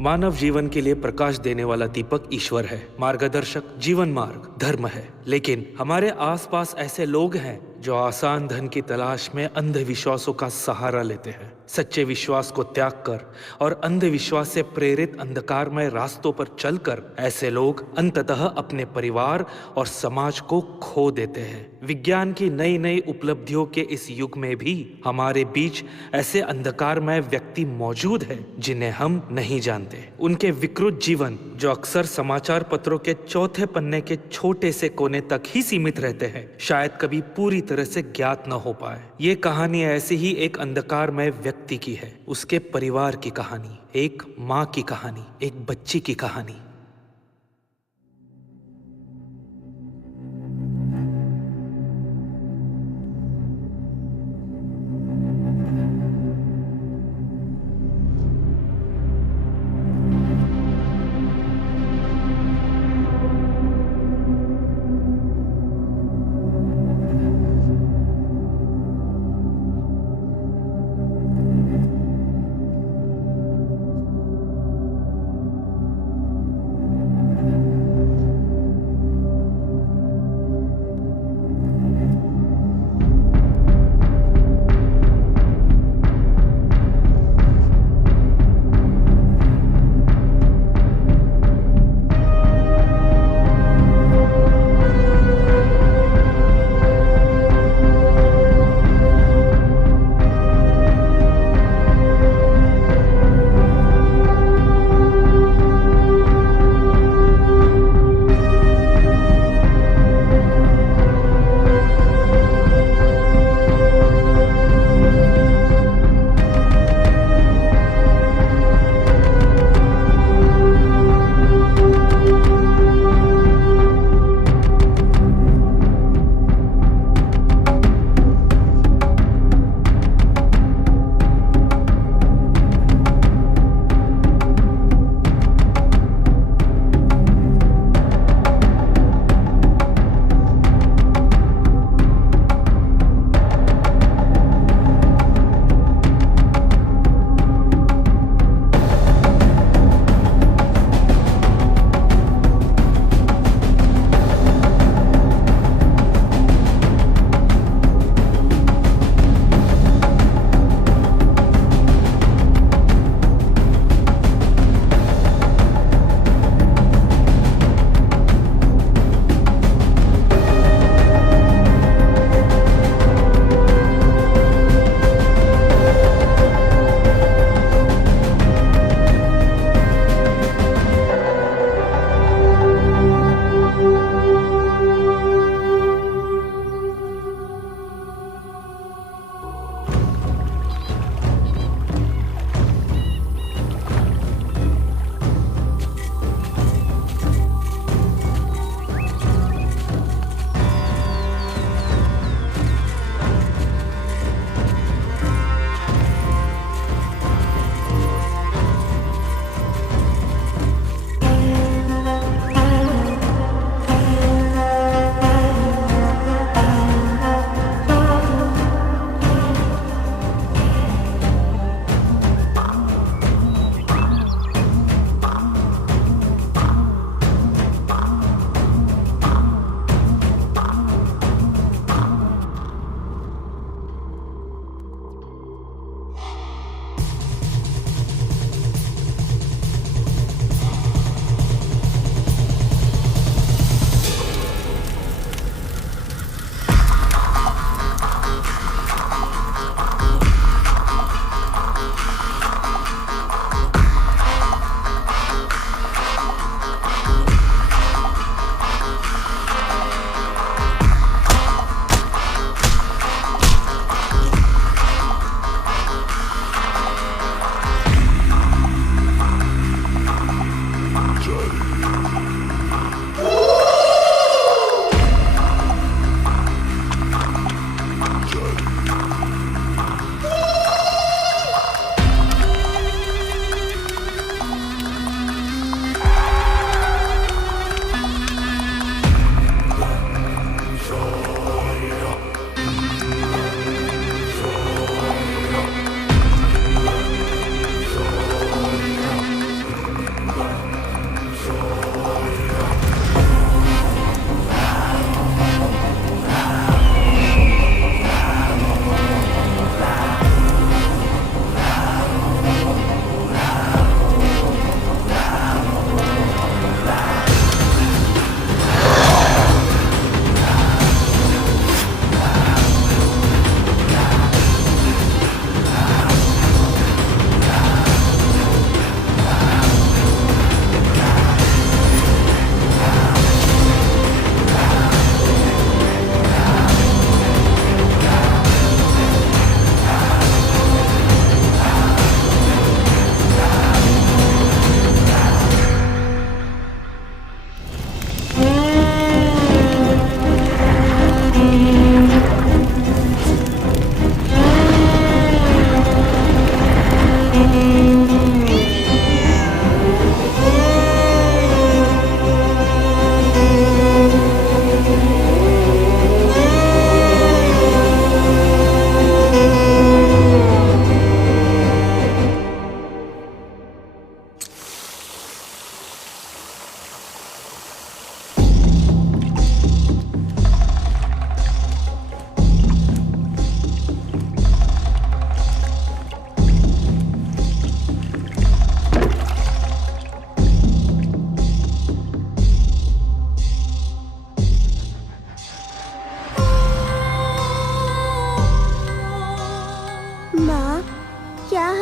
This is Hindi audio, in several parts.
मानव जीवन के लिए प्रकाश देने वाला दीपक ईश्वर है, मार्गदर्शक जीवन मार्ग धर्म है। लेकिन हमारे आसपास ऐसे लोग हैं जो आसान धन की तलाश में अंधविश्वासों का सहारा लेते हैं। सच्चे विश्वास को त्याग कर और अंधविश्वास से प्रेरित अंधकारमय रास्तों पर चलकर ऐसे लोग अंततः अपने परिवार और समाज को खो देते हैं। विज्ञान की नई नई उपलब्धियों के इस युग में भी हमारे बीच ऐसे अंधकारमय व्यक्ति मौजूद हैं जिन्हें हम नहीं जानते। उनके विकृत जीवन जो अक्सर समाचार पत्रों के चौथे पन्ने के छोटे से कोने तक ही सीमित रहते हैं, शायद कभी पूरी तरह से ज्ञात न हो पाए। ये कहानी ऐसे ही एक अंधकारमय व्यक्ति की है, उसके परिवार की कहानी, एक माँ की कहानी, एक बच्ची की कहानी।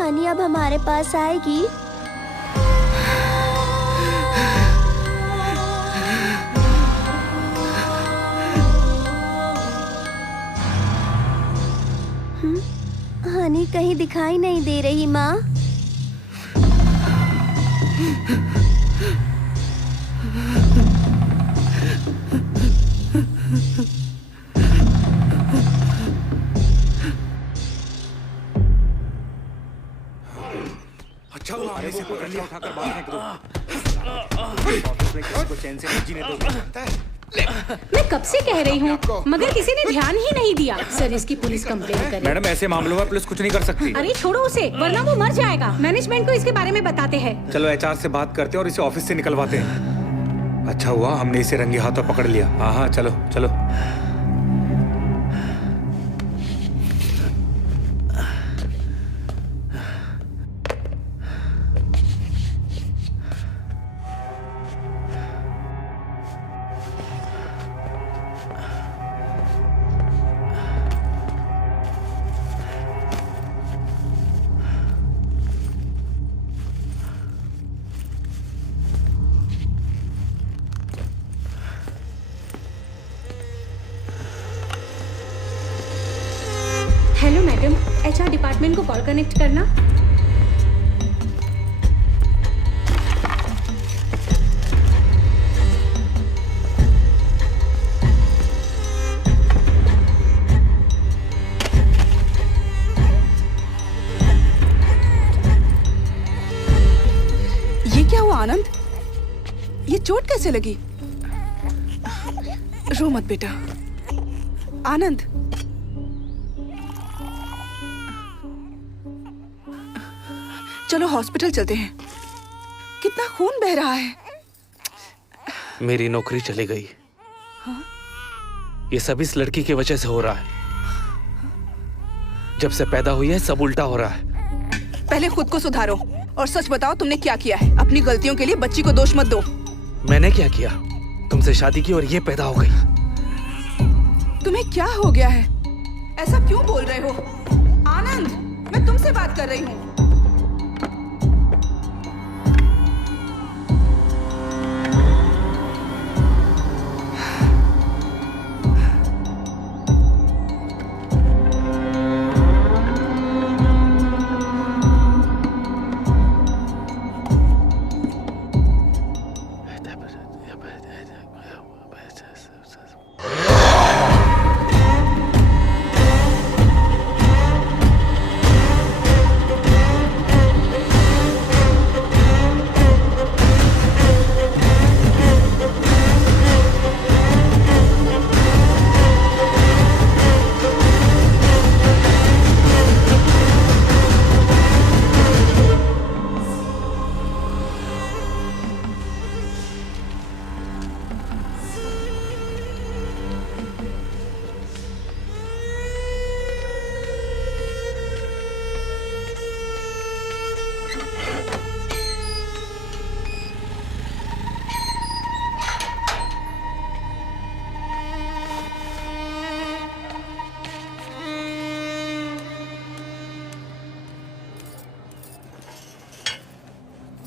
हानि अब हमारे पास आएगी? हानि कहीं दिखाई नहीं दे रही माँ। अच्छा हुआ हमने इसे पकड़ लिया, उठाकर बाहर फेंक दो। ऑफिस में किसी को चैन से नहीं जीने दो। मैं कब से कह रही हूँ, मगर किसी ने ध्यान ही नहीं दिया। सर इसकी पुलिस कंप्लेंट करे। मैडम ऐसे मामलों में पुलिस कुछ नहीं कर सकती। अरे छोड़ो उसे, वरना वो मर जाएगा। मैनेजमेंट को इसके बारे में बताते हैं। चलो एचआर से बात करते हैं और इसे ऑफिस से निकलवाते हैं। अच्छा हुआ हमने इसे रंगे हाथों पकड़ लिया। हाँ हाँ चलो चलो। हेलो मैडम, एचआर डिपार्टमेंट को कॉल कनेक्ट करना। ये क्या हुआ आनंद? ये चोट कैसे लगी? रो मत बेटा। आनंद, चलो हॉस्पिटल चलते हैं। कितना खून बह रहा है। मेरी नौकरी चली गई। ये सब इस लड़की की वजह से हो रहा है। जब से पैदा हुई है सब उल्टा हो रहा है। पहले खुद को सुधारो और सच बताओ तुमने क्या किया है। अपनी गलतियों के लिए बच्ची को दोष मत दो। मैंने क्या किया? तुमसे शादी की और ये पैदा हो गई। तुम्हें क्या हो गया है? ऐसा क्यों बोल रहे हो? आनंद, मैं तुमसे बात कर रही हूँ।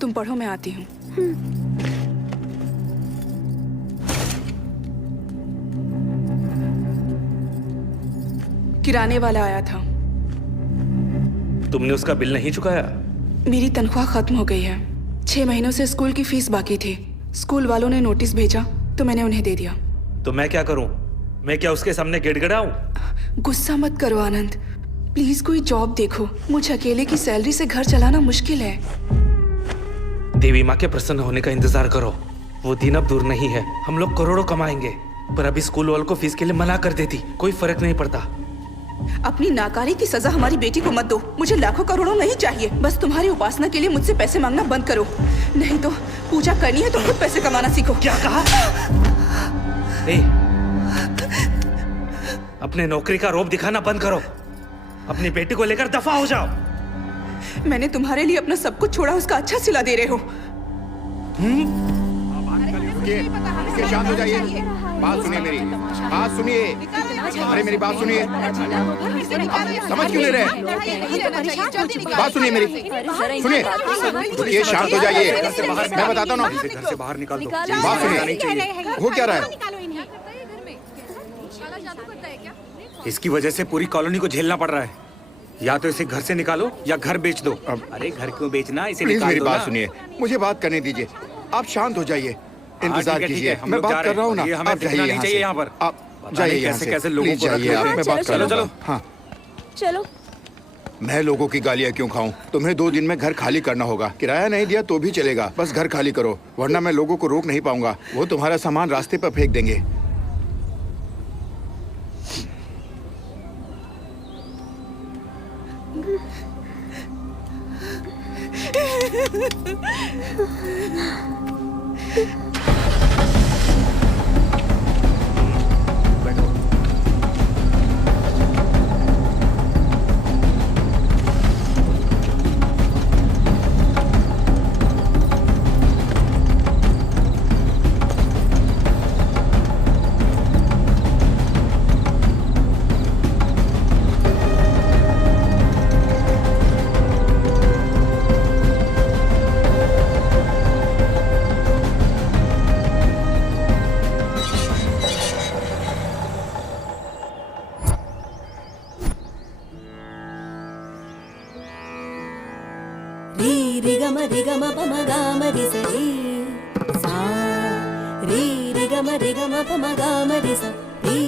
तुम पढ़ो, मैं आती हूँ। किराने वाला आया था। तुमने उसका बिल नहीं चुकाया? मेरी तनख्वाह खत्म हो गई है। 6 महीनों से स्कूल की फीस बाकी थी। स्कूल वालों ने नोटिस भेजा तो मैंने उन्हें दे दिया। तो मैं क्या करूं? मैं क्या उसके सामने गिड़गिड़ाऊं? गुस्सा मत करो आनंद, प्लीज कोई जॉब देखो। मुझे अकेले की सैलरी से घर चलाना मुश्किल है। देवी माँ के प्रसन्न होने का इंतजार करो। वो दिन अब दूर नहीं है। हम लोग करोड़ों कमाएंगे। पर अभी स्कूल वालों को फीस के लिए मना कर देती, कोई फर्क नहीं पड़ता। अपनी नाकारी की सजा हमारी बेटी को मत दो। मुझे लाखों करोड़ों नहीं चाहिए। बस तुम्हारी उपासना के लिए मुझसे पैसे मांगना बंद करो। नहीं तो पूजा करनी है तो खुद पैसे कमाना सीखो। क्या कहा? अपने नौकरी का रौब दिखाना बंद करो। अपनी बेटी को लेकर दफा हो जाओ। मैंने तुम्हारे लिए अपना सब कुछ छोड़ा, उसका अच्छा सिला दे रहे हो। शांत हो जाइए। बात सुनिए मेरी, बात सुनिए। अरे मेरी बात सुनिए, समझ क्यों नहीं रहे? बात सुनिए मेरी, सुनिए, ये शांत हो जाइए, मैं बताता हूँ ना। घर से बाहर निकाल दो। बात सुनिए, हो क्या रहा है? इसकी वजह से पूरी कॉलोनी को झेलना पड़ रहा है। या तो इसे घर से निकालो या घर बेच दो। अरे घर क्यों बेचना, इसे प्लीज निकाल मेरी दो बात ना। सुनिए, मुझे बात करने दीजिए। आप शांत हो जाइए, इंतजार ठीक है, कीजिए, हम मैं लोग जा बात रहे कर रहा हूँ ना। हैं। ये हमें आप दिखना जाइए नहीं यहाँ चाहिए से, यहाँ पर। आप पता जाइए नहीं यहाँ कैसे से, कैसे लोगों प्लीज को रख जाइए, लेते आप हैं। मैं बात कर चलो, लूँगा। चलो। हाँ, चलो। मैं लोगों की गालियाँ क्यों खाऊं? तुम्हें 2 दिन में घर खाली करना होगा। किराया नहीं दिया तो भी चलेगा, बस घर खाली करो, वरना मैं लोगों को रोक नहीं पाऊंगा। वो तुम्हारा सामान रास्ते पर फेंक देंगे। री रि ग म रि ग म प म ग म रि स री सा री रि ग म रि ग म प म ग म रि स री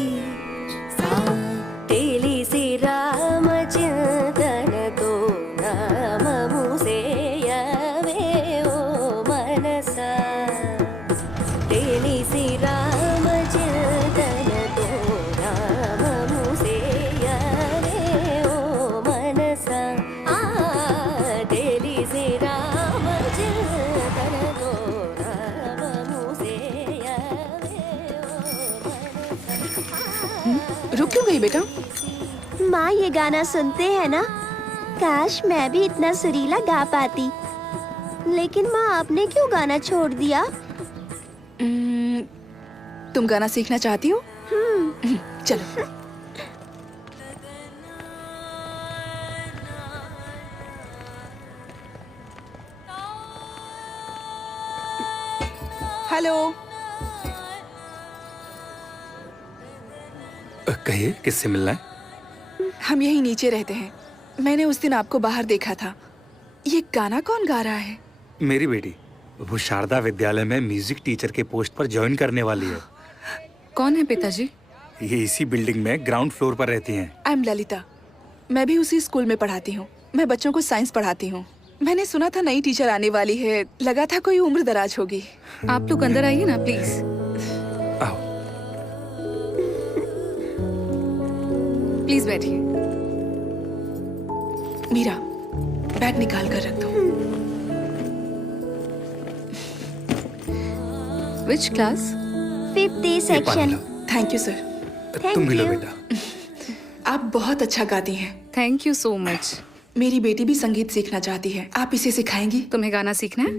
सा तेली सी राम चिंतन तो नाम मुसेयवे ओ मनसा तेली सी राम चिंतन तो नाम मुसेयवे ओ मनसा तेली सी राम चिंतन तो नाम मुसेयवे ओ रुक क्यों गई बेटा? माँ ये गाना सुनते हैं ना? काश मैं भी इतना सुरीला गा पाती। लेकिन माँ आपने क्यों गाना छोड़ दिया? तुम गाना सीखना चाहती हो? चलो। हेलो। कहिए, किससे मिलना है? हम यहीं नीचे रहते हैं। मैंने उस दिन आपको बाहर देखा था। ये गाना कौन गा रहा है? मेरी बेटी, वो शारदा विद्यालय में म्यूजिक टीचर के पोस्ट पर ज्वाइन करने वाली है। कौन है पिताजी? ये इसी बिल्डिंग में ग्राउंड फ्लोर पर रहती हैं। I am Lalita. मैं भी उसी स्कूल में पढ़ाती हूँ। मैं बच्चों को साइंस पढ़ाती हूँ। मैंने सुना था नई टीचर आने वाली है। लगा था कोई उम्र दराज होगी। आप लोग अंदर आइए ना प्लीज। आओ। प्लीज बैठिए। मीरा, बैग निकाल कर रख दो। Which class? 5th ये पानी section. Low. Thank you sir. तुम भी लो you. बेटा। आप बहुत अच्छा गाती हैं। Thank you so much. मेरी बेटी भी संगीत सीखना चाहती है। आप इसे सिखाएंगी? तुम्हें गाना सीखना है?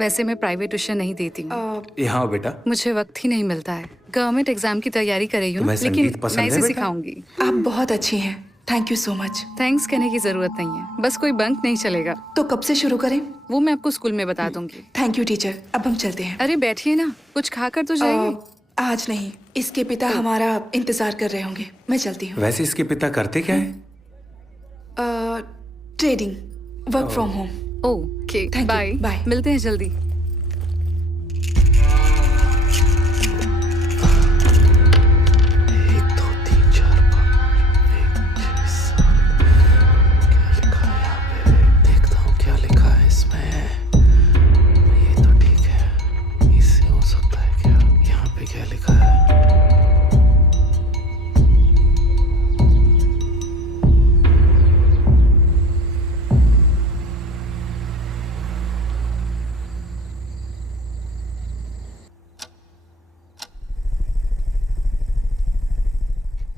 वैसे मैं प्राइवेट ट्यूशन नहीं देती हूँ। यहाँ आओ बेटा। मुझे वक्त ही नहीं मिलता है। गवर्नमेंट एग्जाम की तैयारी कर रही हूँ, तुम्हें लेकिन संगीत पसंद मैं है इसे बेटा? सिखाऊंगी। आप बहुत अच्छी हैं। Thank you so much. Thanks कहने की जरूरत नहीं है, बस कोई बंक नहीं चलेगा। तो कब से शुरू करें? वो मैं आपको स्कूल में बता दूंगी। Thank you teacher. अब हम चलते हैं। अरे बैठिए ना, कुछ खाकर तो जाइए। आज नहीं, इसके पिता हमारा इंतजार कर रहे होंगे। मैं चलती हूँ। वैसे इसके पिता करते क्या है? Trading, work from home. Okay, Thank you. Bye. Bye. मिलते हैं जल्दी।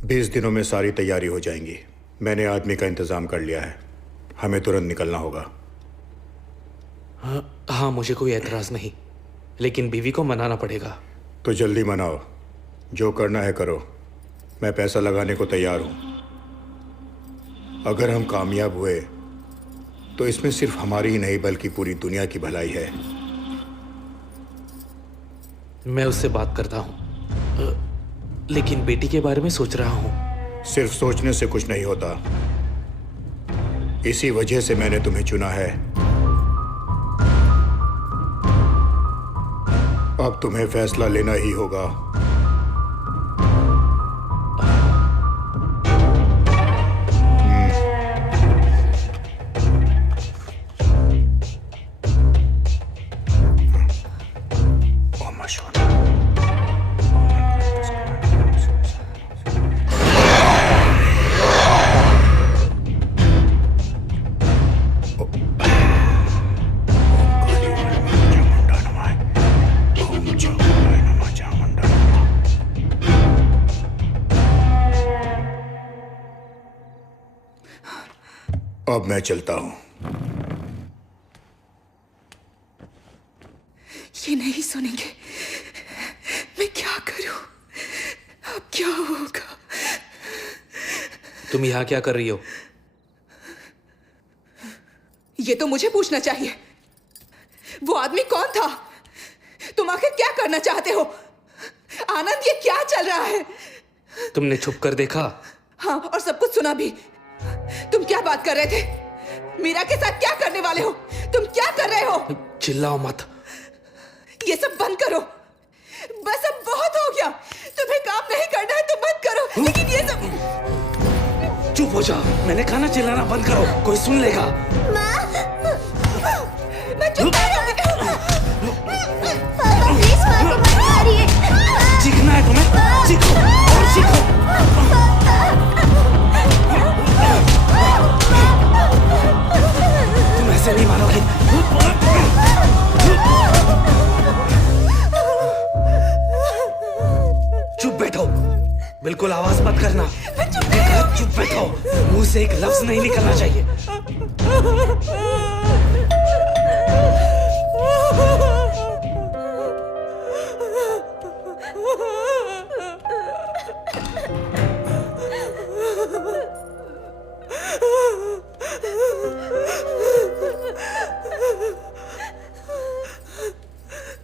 बीस दिनों में सारी तैयारी हो जाएंगी। मैंने आदमी का इंतजाम कर लिया है। हमें तुरंत निकलना होगा। हाँ, मुझे कोई एतराज नहीं, लेकिन बीवी को मनाना पड़ेगा। तो जल्दी मनाओ। जो करना है करो। मैं पैसा लगाने को तैयार हूं। अगर हम कामयाब हुए तो इसमें सिर्फ हमारी ही नहीं बल्कि पूरी दुनिया की भलाई है। मैं उससे बात करता हूँ, लेकिन बेटी के बारे में सोच रहा हूँ। सिर्फ सोचने से कुछ नहीं होता। इसी वजह से मैंने तुम्हें चुना है। अब तुम्हें फैसला लेना ही होगा। अब मैं चलता हूं। ये नहीं सुनेंगे। मैं क्या करूं? अब क्या होगा? तुम यहाँ क्या कर रही हो? ये तो मुझे पूछना चाहिए। वो आदमी कौन था? तुम आखिर क्या करना चाहते हो? आनंद, ये क्या चल रहा है? तुमने छुप कर देखा? हाँ, और सब कुछ सुना भी। तुम क्या बात कर रहे थे? मीरा के साथ क्या करने वाले हो? तुम क्या कर रहे हो? चिल्लाओ मत। ये सब बंद करो। बस अब बहुत हो गया। तुम्हें काम नहीं करना है तो बंद करो, लेकिन ये सब। चुप हो जाओ। मैंने कहा ना चिल्लाना बंद करो, कोई सुन लेगा। मैं चुप कर रही हूँ। पापा प्लीज माँ को मत मारिए। चीखना है तुम्हें? चीखो और चीखो। तुम ऐसे नहीं मारोगी। चुप बैठो, बिल्कुल आवाज मत करना। चुप बैठो, मुंह से एक लफ्ज नहीं निकलना चाहिए।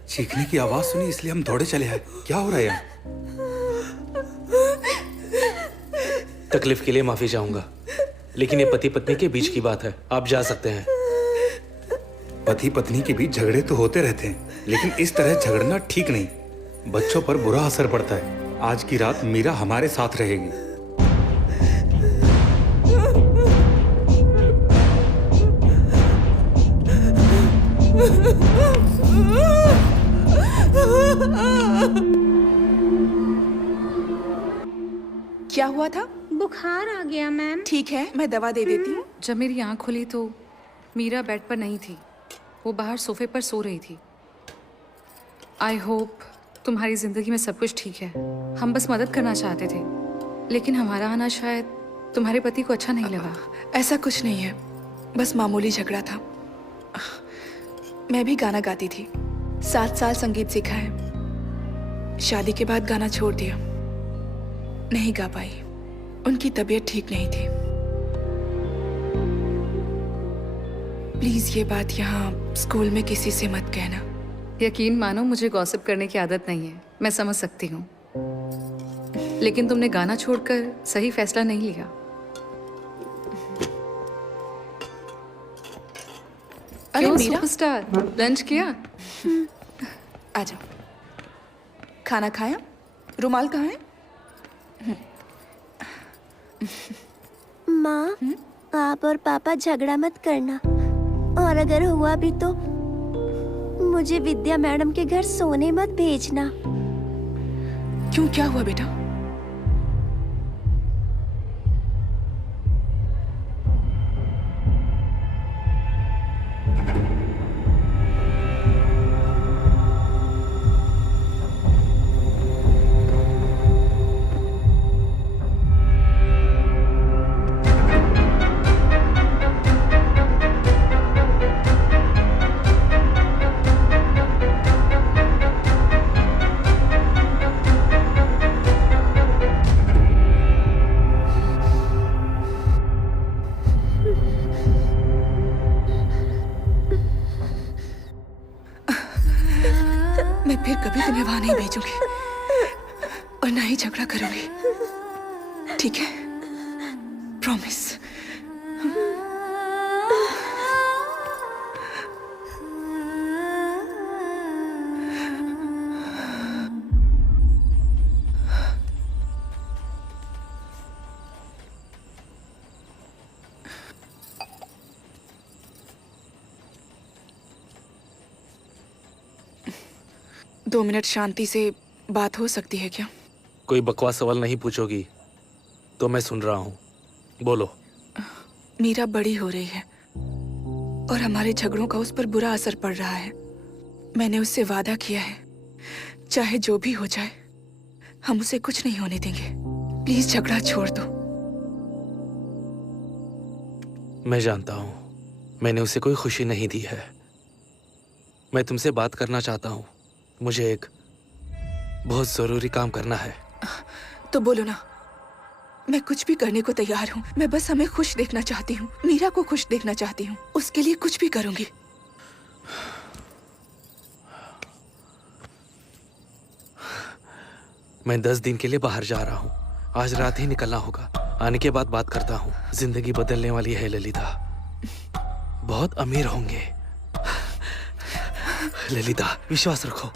चीखने की आवाज सुनी इसलिए हम दौड़े चले आए। क्या हो रहा है यहाँ? तकलीफ के लिए माफी चाहूंगा, लेकिन ये पति पत्नी के बीच की बात है। आप जा सकते हैं। पति पत्नी के बीच झगड़े तो होते रहते हैं, लेकिन इस तरह झगड़ना ठीक नहीं। बच्चों पर बुरा असर पड़ता है। आज की रात मीरा हमारे साथ रहेगी। क्या हुआ था? बुखार आ गया मैम। ठीक है, मैं दवा दे देती हूँ। जब मेरी आँख खुली तो मीरा बेड पर नहीं थी, वो बाहर सोफे पर सो रही थी। आई होप तुम्हारी ज़िंदगी में सब कुछ ठीक है। हम बस मदद करना चाहते थे, लेकिन हमारा आना शायद तुम्हारे पति को अच्छा नहीं लगा। ऐसा कुछ नहीं है, बस मामूली झगड़ा था। मैं भी गाना गाती थी, 7 साल संगीत सीखा है। शादी के बाद गाना छोड़ दिया, नहीं गा पाई। उनकी तबीयत ठीक नहीं थी। प्लीज ये बात यहाँ स्कूल में किसी से मत कहना। यकीन मानो, मुझे गॉसिप करने की आदत नहीं है। मैं समझ सकती हूँ, लेकिन तुमने गाना छोड़कर सही फैसला नहीं लिया। अरे क्यों मीरा, सुपरस्टार, लंच किया? आ जाओ। खाना खाया? रुमाल कहाँ है? माँ, आप और पापा झगड़ा मत करना, और अगर हुआ भी तो मुझे विद्या मैडम के घर सोने मत भेजना। क्यों, क्या हुआ बेटा? फिर कभी तुम्हें वहां नहीं भेजूंगी और ना ही झगड़ा करूंगी, ठीक है? प्रॉमिस। 2 मिनट शांति से बात हो सकती है क्या? कोई बकवास सवाल नहीं पूछोगी तो मैं सुन रहा हूँ, बोलो। मीरा बड़ी हो रही है और हमारे झगड़ों का उस पर बुरा असर पड़ रहा है। मैंने उससे वादा किया है, चाहे जो भी हो जाए हम उसे कुछ नहीं होने देंगे। प्लीज झगड़ा छोड़ दो। मैं जानता हूँ मैंने उसे कोई खुशी नहीं दी है। मैं तुमसे बात करना चाहता हूँ। मुझे एक बहुत जरूरी काम करना है। तो बोलो ना, मैं कुछ भी करने को तैयार हूँ। मैं बस हमें खुश देखना चाहती हूँ, मीरा को खुश देखना चाहती हूँ। उसके लिए कुछ भी करूंगी। मैं 10 दिन के लिए बाहर जा रहा हूँ। आज रात ही निकलना होगा। आने के बाद बात करता हूँ। जिंदगी बदलने वाली है ललिता। बहुत अमीर होंगे। ललिता विश्वास रखो।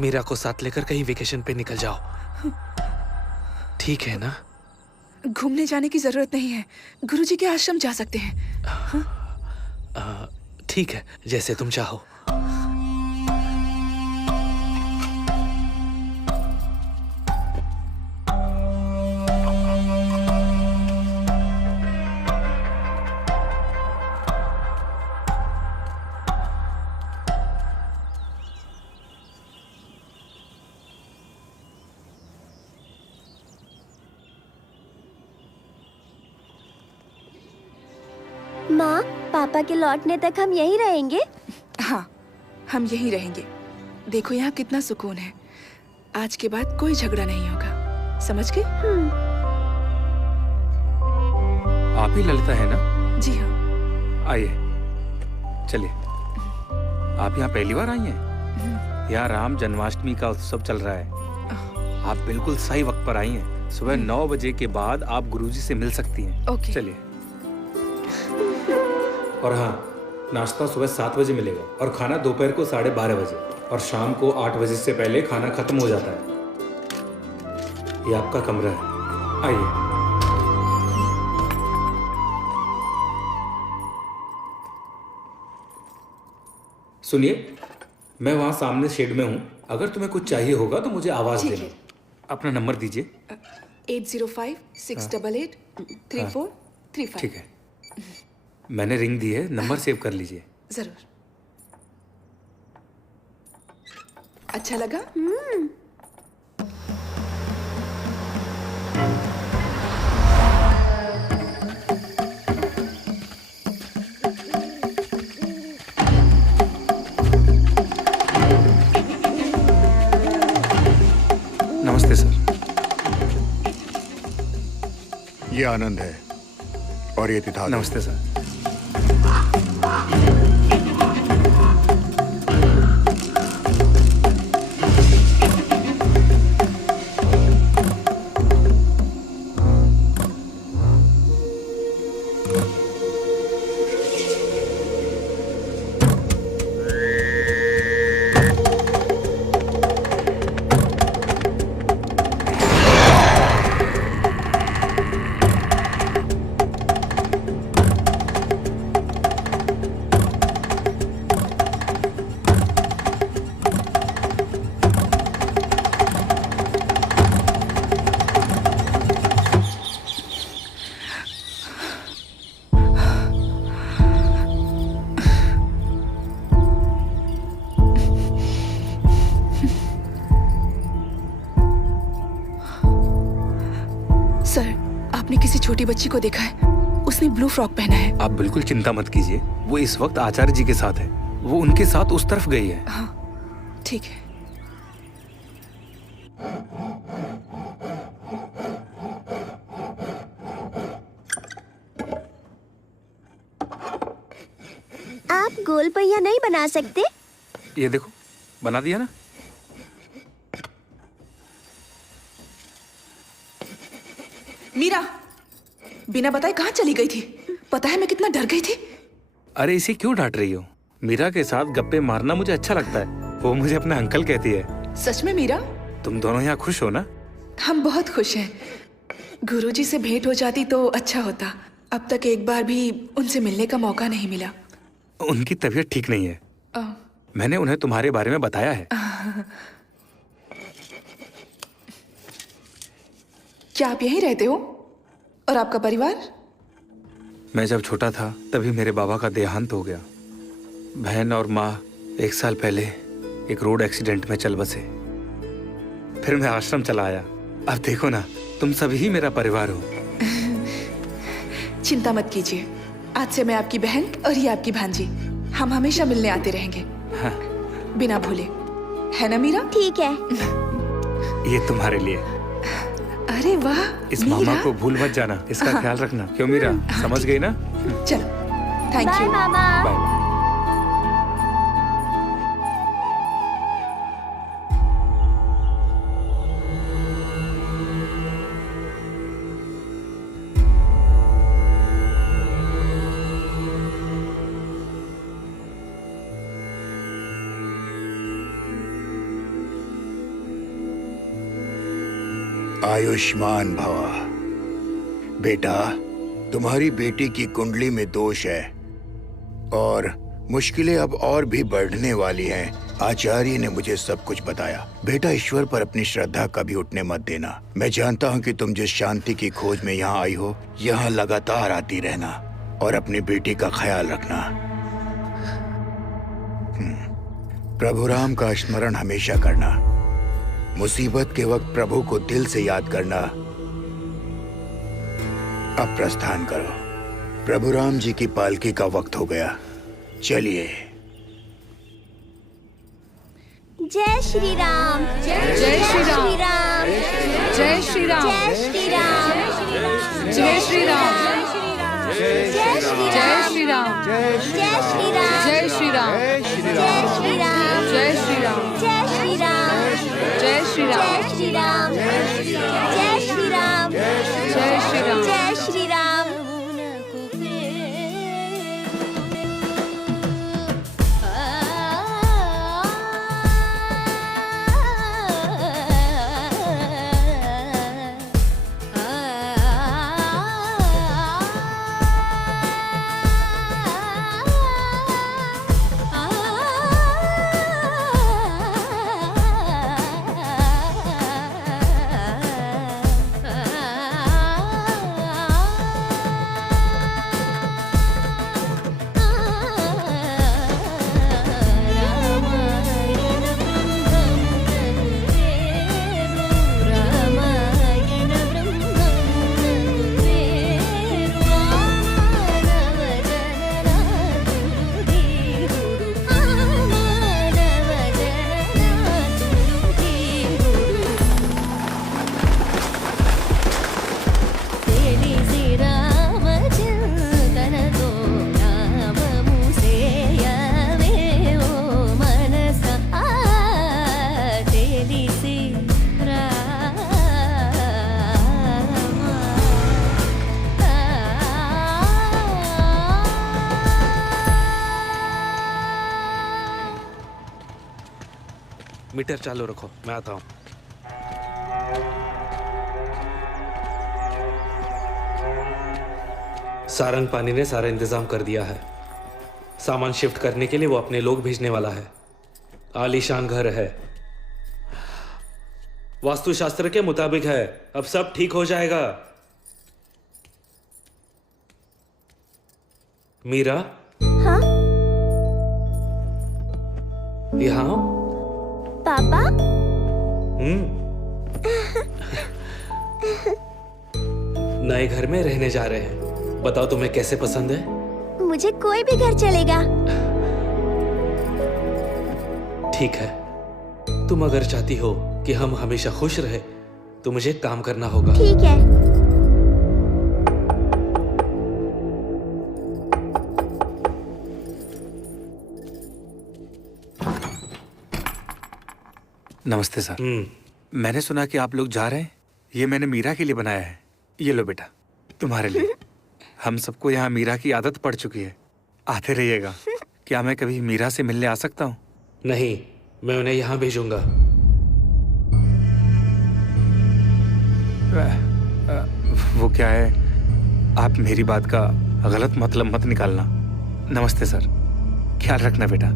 मीरा को साथ लेकर कहीं वेकेशन पे निकल जाओ, ठीक है ना? घूमने जाने की जरूरत नहीं है, गुरुजी के आश्रम जा सकते हैं। ठीक है, जैसे तुम चाहो। माँ, पापा के लौटने तक हम यहीं रहेंगे? हाँ, हम यहीं रहेंगे। देखो यहाँ कितना सुकून है। आज के बाद कोई झगड़ा नहीं होगा, समझ गए? आप ही ललिता है ना? जी हाँ। आइए, चलिए। आप यहाँ पहली बार आई हैं? यहाँ राम जन्माष्टमी का उत्सव चल रहा है। आप बिल्कुल सही वक्त पर आई हैं। सुबह 9 बजे के बाद आप गुरुजी से मिल सकती हैं। ओके। चलिए। और हाँ, नाश्ता सुबह 7 बजे मिलेगा और खाना दोपहर को 12:30 बजे और शाम को 8 बजे से पहले खाना खत्म हो जाता है। ये आपका कमरा है, आइए। सुनिए, मैं वहाँ सामने शेड में हूँ। अगर तुम्हें कुछ चाहिए होगा तो मुझे आवाज ठीक देना। अपना नंबर दीजिए। 8056883435। ठीक है, मैंने रिंग दी है, नंबर सेव कर लीजिए। जरूर। अच्छा लगा? नमस्ते सर। ये आनंद है और ये तिथाल। नमस्ते सर। सर, आपने किसी छोटी बच्ची को देखा है? उसने ब्लू फ्रॉक पहना है। आप बिल्कुल चिंता मत कीजिए, वो इस वक्त आचार्य जी के साथ है। वो उनके साथ उस तरफ गई है। हाँ, ठीक है। आप गोल पहिया नहीं बना सकते? ये देखो, बना दिया ना। बिना बताए कहाँ चली गई थी? पता है मैं कितना डर गई थी। अरे इसे क्यों डांट रही हो? मीरा के साथ गप्पे मारना मुझे अच्छा लगता है। वो मुझे अपना अंकल कहती है। सच में मीरा? तुम दोनों यहाँ खुश हो ना? हम बहुत खुश हैं। गुरुजी से भेंट हो जाती तो अच्छा होता। अब तक एक बार भी उनसे मिलने का मौका नहीं मिला। उनकी तबीयत ठीक नहीं है। अ, मैंने उन्हें तुम्हारे बारे में बताया है। क्या आप यहीं रहते हो? और आपका परिवार? मैं जब छोटा था तभी मेरे बाबा का देहांत हो गया। बहन और माँ 1 साल पहले एक रोड एक्सीडेंट में चल बसे। फिर मैं आश्रम चला आया। अब देखो ना, तुम सभी ही मेरा परिवार हो। चिंता मत कीजिए, आज से मैं आपकी बहन और ये आपकी भांजी। हम हमेशा मिलने आते रहेंगे। हाँ। बिना भूले, है ना मीरा? ठीक है। ये तुम्हारे लिए। अरे वाह इस मीरा। मामा को भूल मत जाना, इसका ख्याल रखना। क्यों मीरा, समझ गई ना? चलो, थैंक बाय यू। मामा। बाय। आयुष्मान भवा। बेटा, तुम्हारी बेटी की कुंडली में दोष है और मुश्किलें अब और भी बढ़ने वाली हैं। आचार्य ने मुझे सब कुछ बताया। बेटा, ईश्वर पर अपनी श्रद्धा कभी उठने मत देना। मैं जानता हूँ कि तुम जिस शांति की खोज में यहाँ आई हो, यहाँ लगातार आती रहना और अपनी बेटी का ख्याल रखना। प्रभु राम का स्मरण हमेशा करना। मुसीबत के वक्त प्रभु को दिल से याद करना। अब प्रस्थान करो। प्रभु राम जी की पालकी का वक्त हो गया। चलिए। जय श्री राम। जय श्री राम। श्री राम। जय श्री राम। जय श्री राम। जय श्री राम। जय श्री जय राम। श्री राम। जय श्री राम। जय श्री राम। जय श्री राम। जय श्री राम। जय श्री राम। जय श्री राम। जय श्री राम। जय श्री राम। जय श्री राम। जय श्री राम। मीटर चालू रखो, मैं आता हूँ। सारंग पानी ने सारा इंतजाम कर दिया है। सामान शिफ्ट करने के लिए वो अपने लोग भेजने वाला है। आलीशान घर है, वास्तुशास्त्र के मुताबिक है। अब सब ठीक हो जाएगा। मीरा, हाँ यहाँ आओ। पापा। नए घर में रहने जा रहे हैं। बताओ तुम्हें कैसे पसंद है? मुझे कोई भी घर चलेगा। ठीक है, तुम अगर चाहती हो कि हम हमेशा खुश रहे तो मुझे काम करना होगा। ठीक है। नमस्ते सर। मैंने सुना कि आप लोग जा रहे हैं। ये मैंने मीरा के लिए बनाया है। ये लो बेटा, तुम्हारे लिए। हम सबको यहाँ मीरा की आदत पड़ चुकी है, आते रहिएगा। क्या मैं कभी मीरा से मिलने आ सकता हूँ? नहीं, मैं उन्हें यहाँ भेजूंगा। वो क्या है, आप मेरी बात का गलत मतलब मत निकालना। नमस्ते सर, ख्याल रखना बेटा।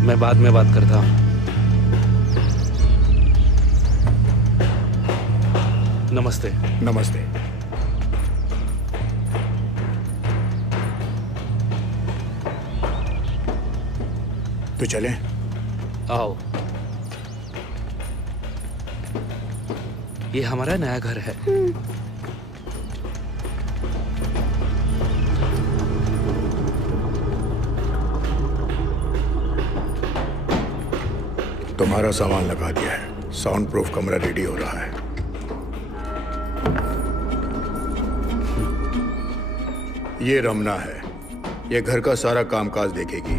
मैं बाद में बात करता हूँ। नमस्ते। नमस्ते। तो चलें? आओ। ये हमारा नया घर है। तुम्हारा सामान लगा दिया है, साउंड प्रूफ कमरा रेडी हो रहा है। ये रमना है, ये घर का सारा कामकाज देखेगी।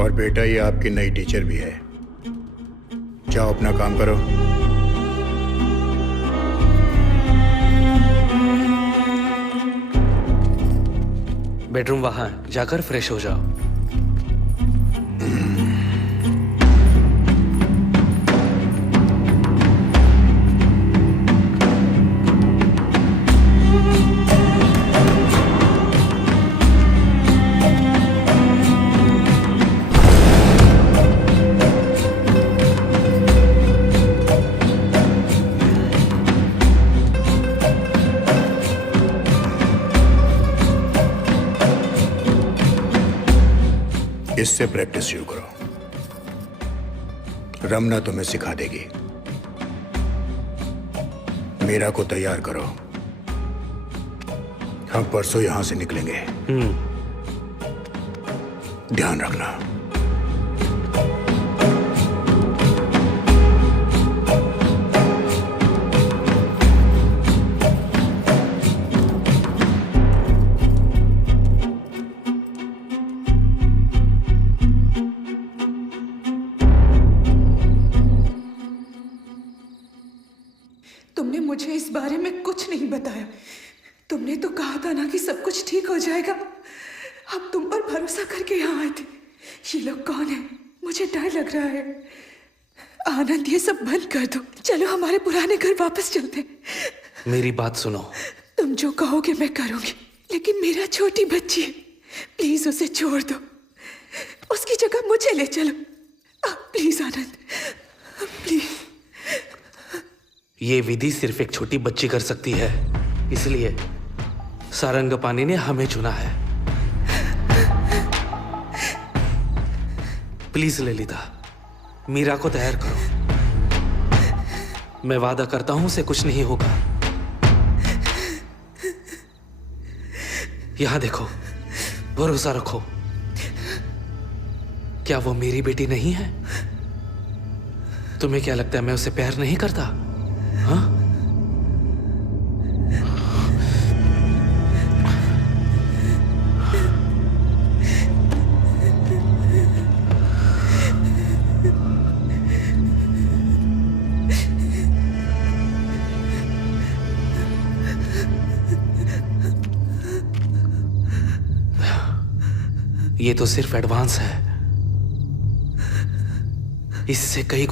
और बेटा, ये आपकी नई टीचर भी है। जाओ अपना काम करो। बेडरूम वहां है, जाकर फ्रेश हो जाओ। इससे प्रैक्टिस शुरू करो। रमना तुम्हें सिखा देगी। मीरा को तैयार करो, हम परसों यहां से निकलेंगे। ध्यान रखना। तुमने मुझे इस बारे में कुछ नहीं बताया। तुमने तो कहा था ना कि सब कुछ ठीक हो जाएगा। अब तुम पर भरोसा करके यहाँ आए थे। ये लोग कौन है? मुझे डर लग रहा है। आनंद, ये सब बंद कर दो। चलो हमारे पुराने घर वापस चलते। मेरी बात सुनो। तुम जो कहोगे मैं करूंगी, लेकिन मेरा छोटी बच्ची है, प्लीज उसे छोड़ दो। उसकी जगह मुझे ले चलो। Please Anand, please. ये विधि सिर्फ एक छोटी बच्ची कर सकती है, इसलिए सारंगपाणि ने हमें चुना है। प्लीज ललिता, मीरा को तैयार करो। मैं वादा करता हूं उसे कुछ नहीं होगा। यहां देखो, भरोसा रखो। क्या वो मेरी बेटी नहीं है? तुम्हें क्या लगता है मैं उसे प्यार नहीं करता? हाँ? ये तो सिर्फ एडवांस है, इससे कई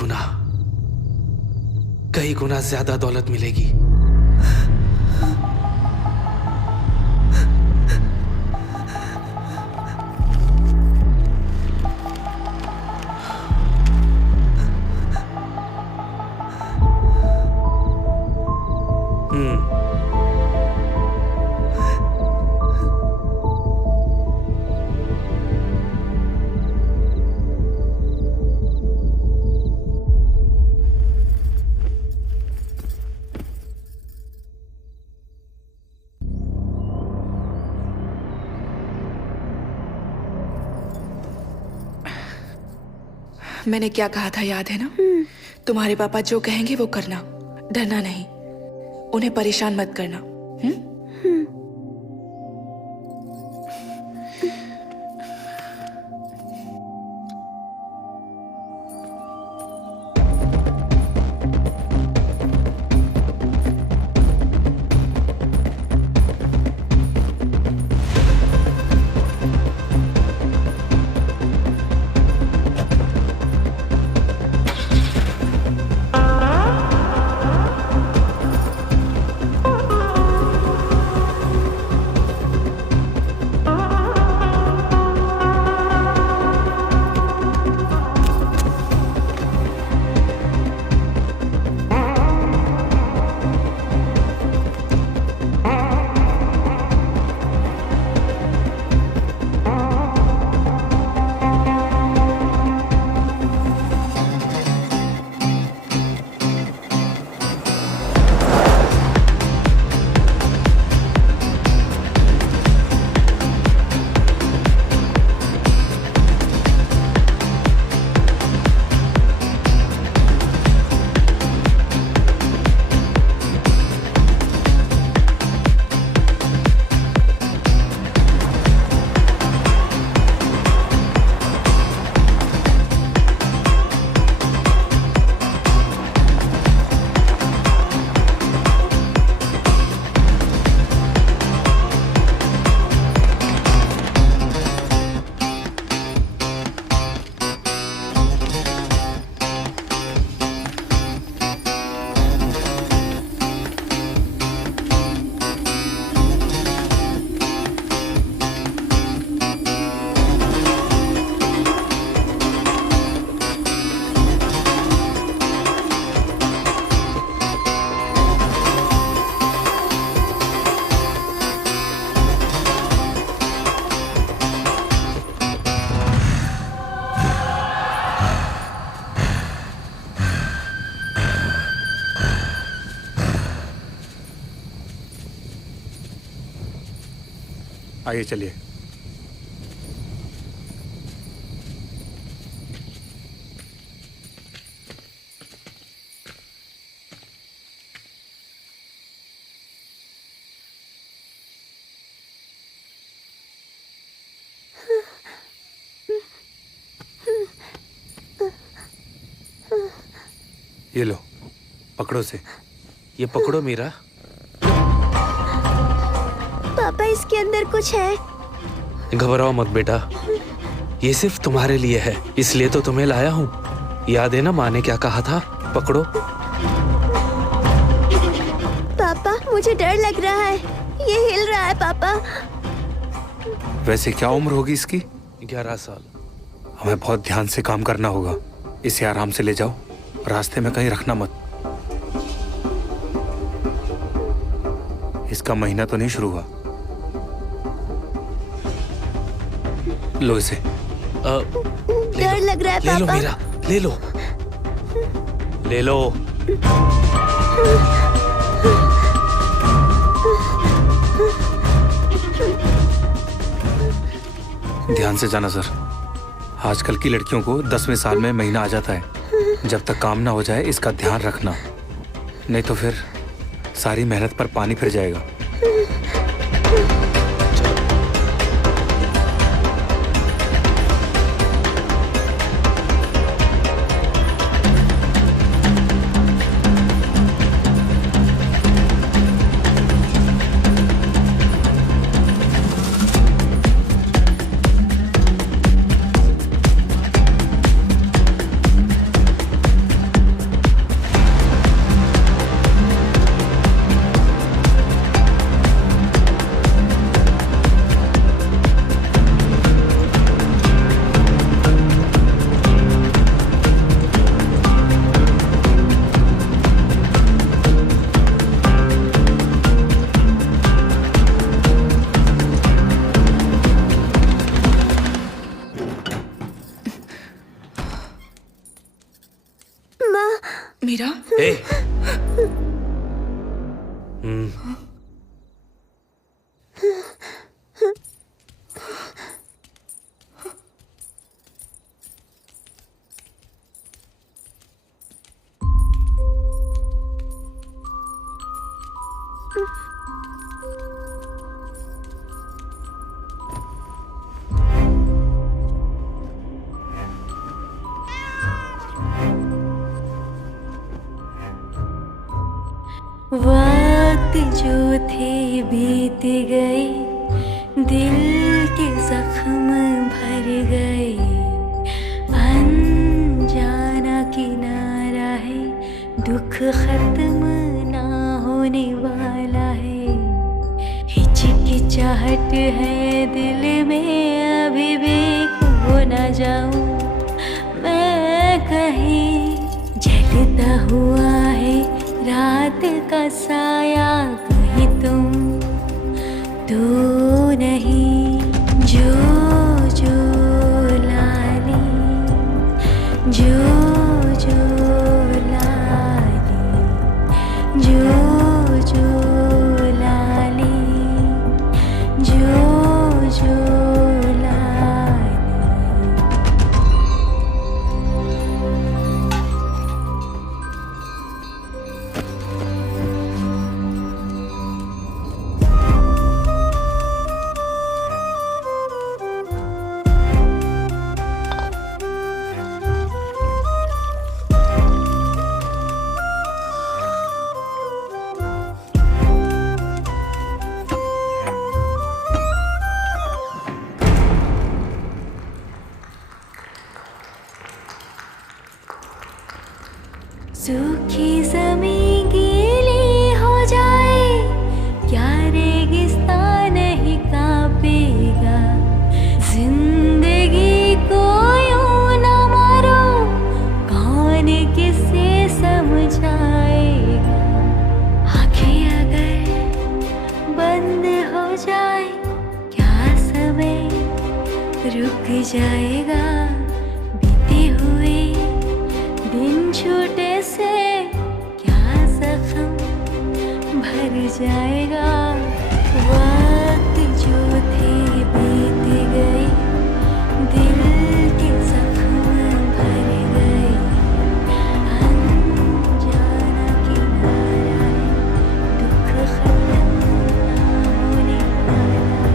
गुना ज्यादा दौलत मिलेगी। मैंने क्या कहा था याद है ना? तुम्हारे पापा जो कहेंगे वो करना, डरना नहीं, उन्हें परेशान मत करना। आइए चलिए। ये लो, पकड़ो से। ये पकड़ो मीरा। पापा इसके अंदर कुछ है। घबराओ मत बेटा, ये सिर्फ तुम्हारे लिए है, इसलिए तो तुम्हें लाया हूँ। याद है ना माँ ने क्या कहा था? पकड़ो। पापा मुझे डर लग रहा है, ये हिल रहा है पापा। वैसे क्या उम्र होगी इसकी? 11 साल। हमें बहुत ध्यान से काम करना होगा। इसे आराम से ले जाओ, रास्ते में कहीं रखना मत। इसका महीना तो नहीं शुरू हुआ। लो इसे। डर लग रहा है ले लो पापा। मीरा, ले लो, ले लो। ध्यान से जाना सर। आजकल की लड़कियों को 10वें साल में महीना आ जाता है। जब तक काम ना हो जाए इसका ध्यान रखना, नहीं तो फिर सारी मेहनत पर पानी फिर जाएगा। मीरा, ए, वक्त जो थे बीत गए, दिल के जख्म भर गए, अनजाना किनारा है, दुख खत्म ना होने वाला है, हिचकिचाहट है दिल में, अभी भी खो ना जाऊं मैं कहीं, जलता हुआ है रात का साया, कहीं तुम तो नहीं, जो जो लाली, जो जो लाली, जो जो लाली, जो जो लाली। सूखी ज़मीं गीली हो जाए, क्या रेगिस्तान नहीं कांपेगा, जिंदगी को यूं न मारो, कौन किसे समझाएगा, आँखें अगर बंद हो जाए, क्या समय रुक जाएगा, बीते हुए दिन छूटे से क्या जख्म भर जाएगा, वक्त जो थे बीत गए, दिल के जख्म भर गए, अनजाना किनारा है, दुख खत्म ना होने वाला है।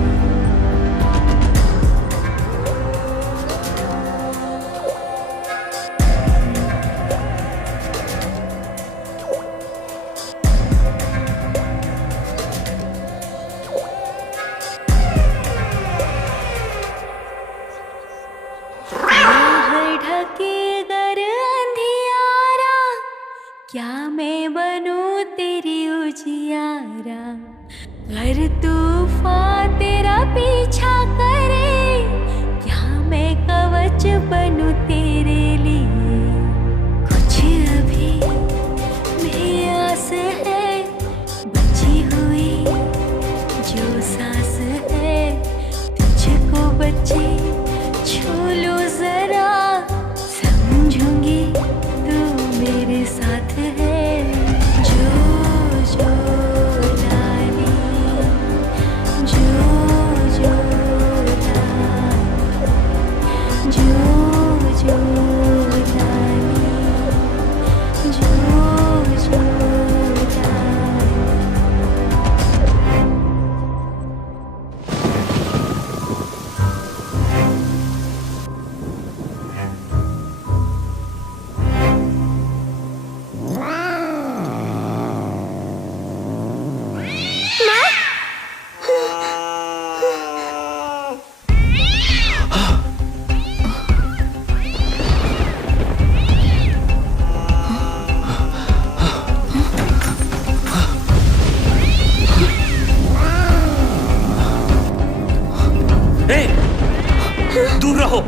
क्या मैं बनूं तेरी उजियारा, घर तूफान तेरा पीछा करे, क्या मैं कवच बनूं तेरे लिए, कुछ अभी भी आस है बची हुई, जो सांस है तुझको बचे, छू लो जरा, समझूंगी तू मेरे साथ है, जो जो लाली, जो जो लाली, जो जो लाली, जो जो लाली। दूर रहो,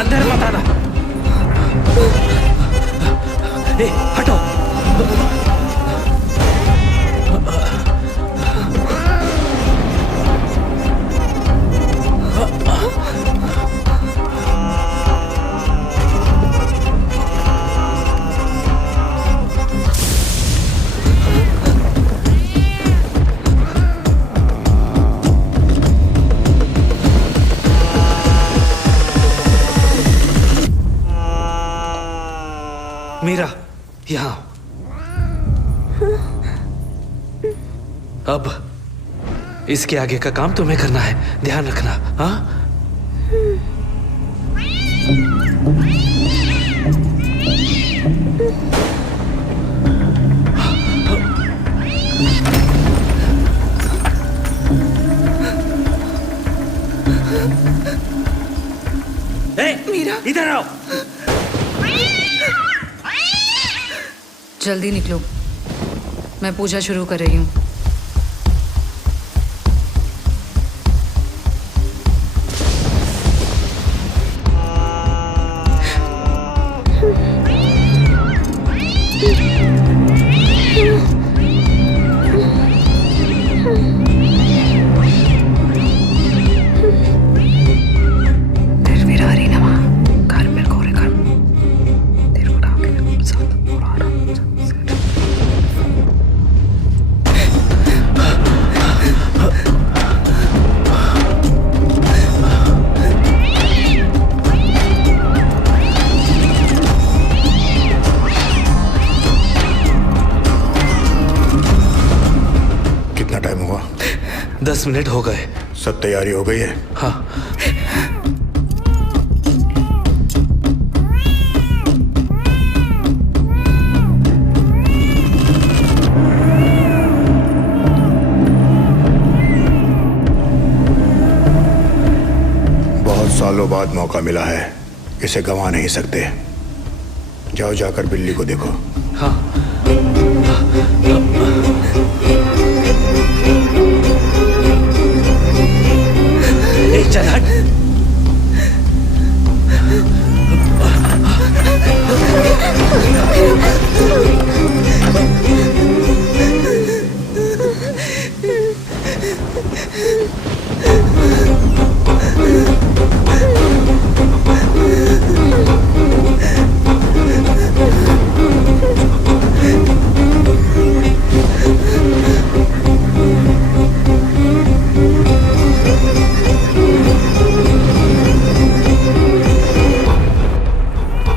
अंदर मत आना। ए, हटो। मीरा, यहाँ अब इसके आगे का काम तुम्हें करना है, ध्यान रखना। हाँ? मीरा, इधर आओ। जल्दी निकलो, मैं पूजा शुरू कर रही हूँ। कितना टाइम हुआ? 10 मिनट हो गए। सब तैयारी हो गई है? हाँ। बहुत सालों बाद मौका मिला है, इसे गंवा नहीं सकते। जाओ, जाकर बिल्ली को देखो। हाँ। चल हट।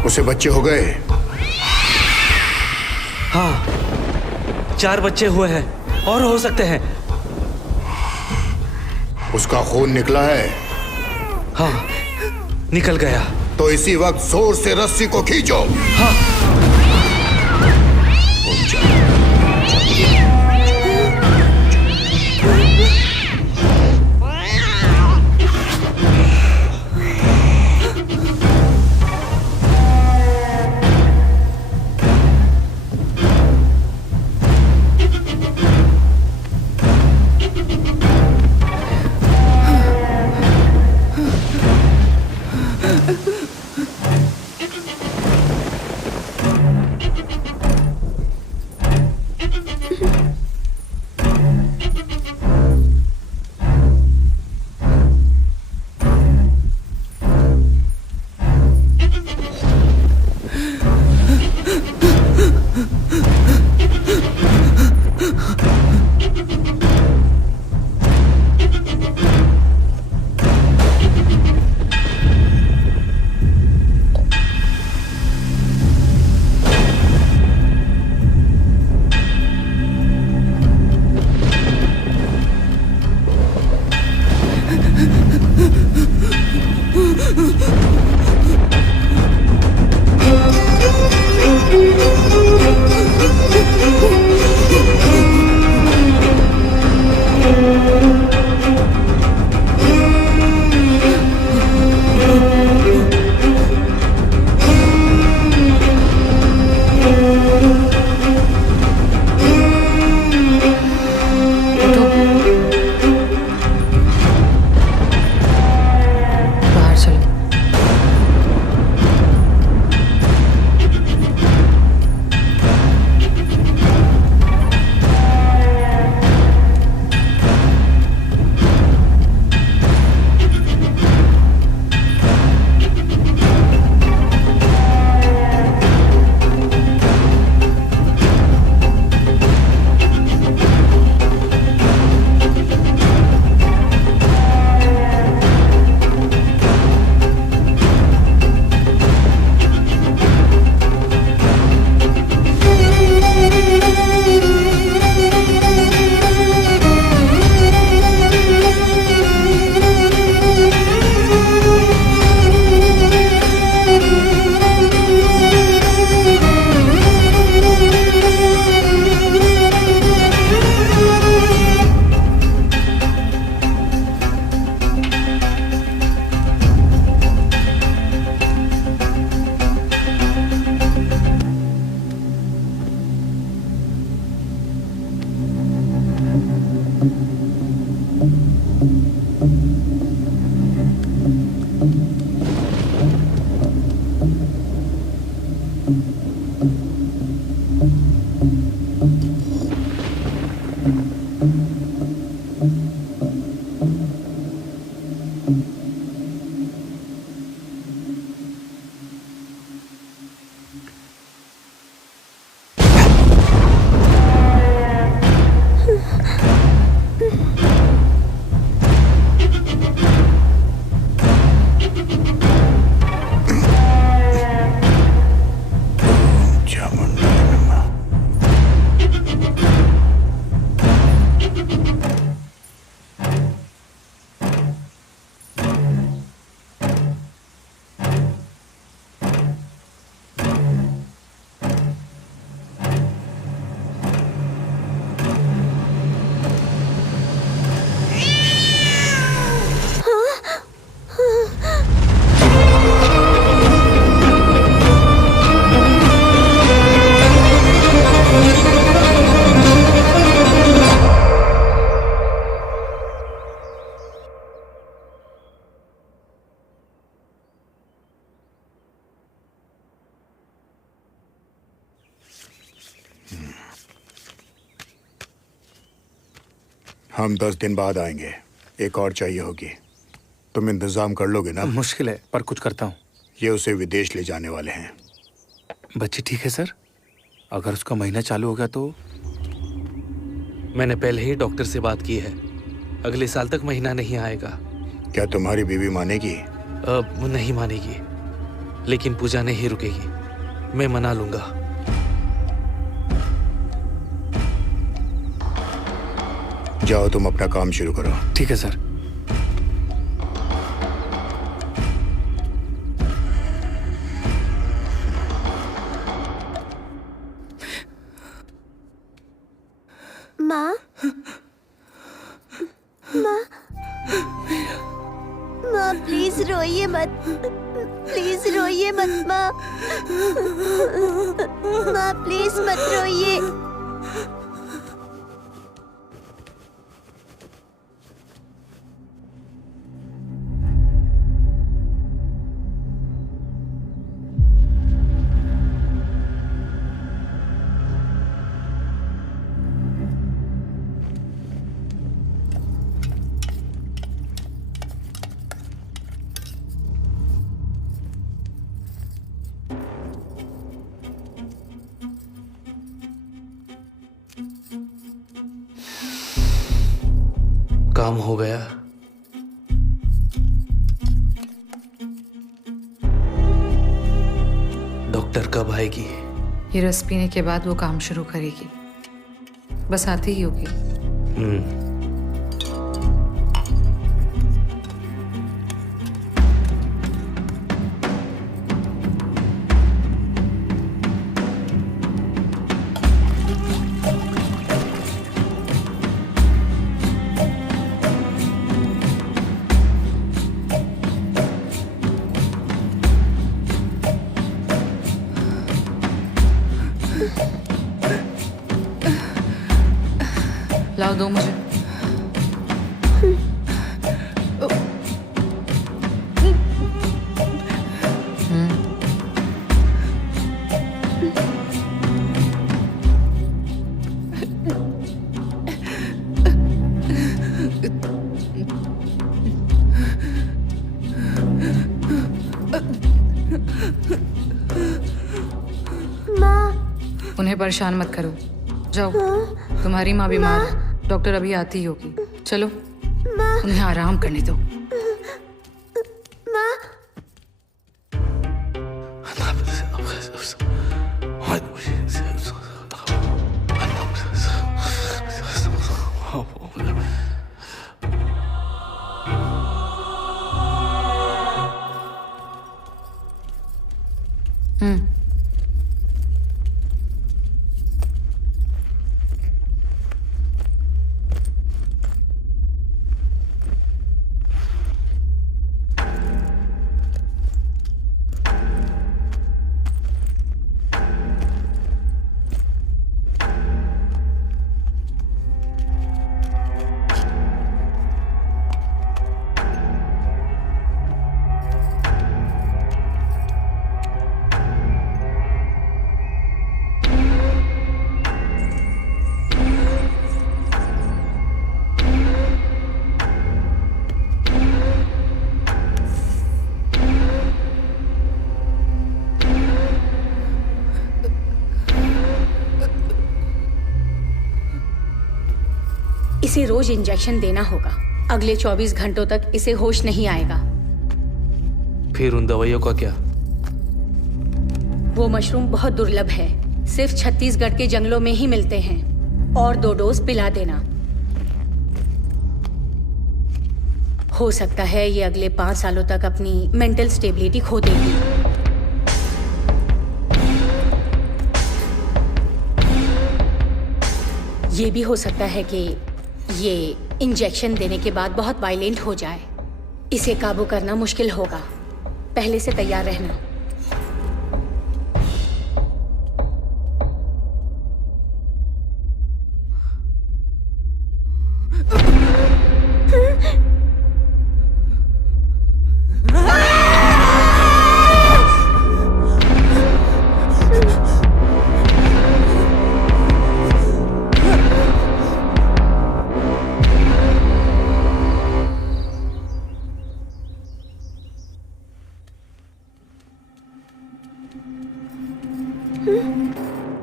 उसे बच्चे हो गए? हाँ, 4 बच्चे हुए हैं और हो सकते हैं। उसका खून निकला है? हाँ, निकल गया। तो इसी वक्त जोर से रस्सी को खींचो। हाँ। हम 10 दिन बाद आएंगे। एक और चाहिए होगी। तुम इंतजाम कर लोगे ना? मुश्किल है, पर कुछ करता हूँ। ये उसे विदेश ले जाने वाले हैं। बच्ची ठीक है सर? अगर उसका महीना चालू हो गया तो? मैंने पहले ही डॉक्टर से बात की है। अगले साल तक महीना नहीं आएगा। क्या तुम्हारी बीवी मानेगी? अब नहीं मानेगी, लेकिन पूजा नहीं रुकेगी। मैं मना लूंगा। जाओ, तुम अपना काम शुरू करो। ठीक है सर। माँ, माँ, माँ प्लीज रोइए मत, प्लीज रोइए मत माँ, माँ प्लीज मत रोइए। काम हो गया। डॉक्टर कब आएगी? ये रस पीने के बाद वो काम शुरू करेगी। बस आती ही होगी। लाओ, दो मुझे। उन्हें परेशान मत करो, जाओ। तुम्हारी माँ बीमार है, डॉक्टर अभी आती ही होगी। चलो, उन्हें आराम करने दो। इसे रोज इंजेक्शन देना होगा। अगले 24 घंटों तक इसे होश नहीं आएगा। फिर उन दवाइयों का क्या? वो मशरूम बहुत दुर्लभ है, सिर्फ छत्तीसगढ़ के जंगलों में ही मिलते हैं। और 2 डोज पिला देना। हो सकता है ये अगले 5 सालों तक अपनी मेंटल स्टेबिलिटी खो देगी। ये भी हो सकता है कि ये इंजेक्शन देने के बाद बहुत वायलेंट हो जाए। इसे काबू करना मुश्किल होगा। पहले से तैयार रहना।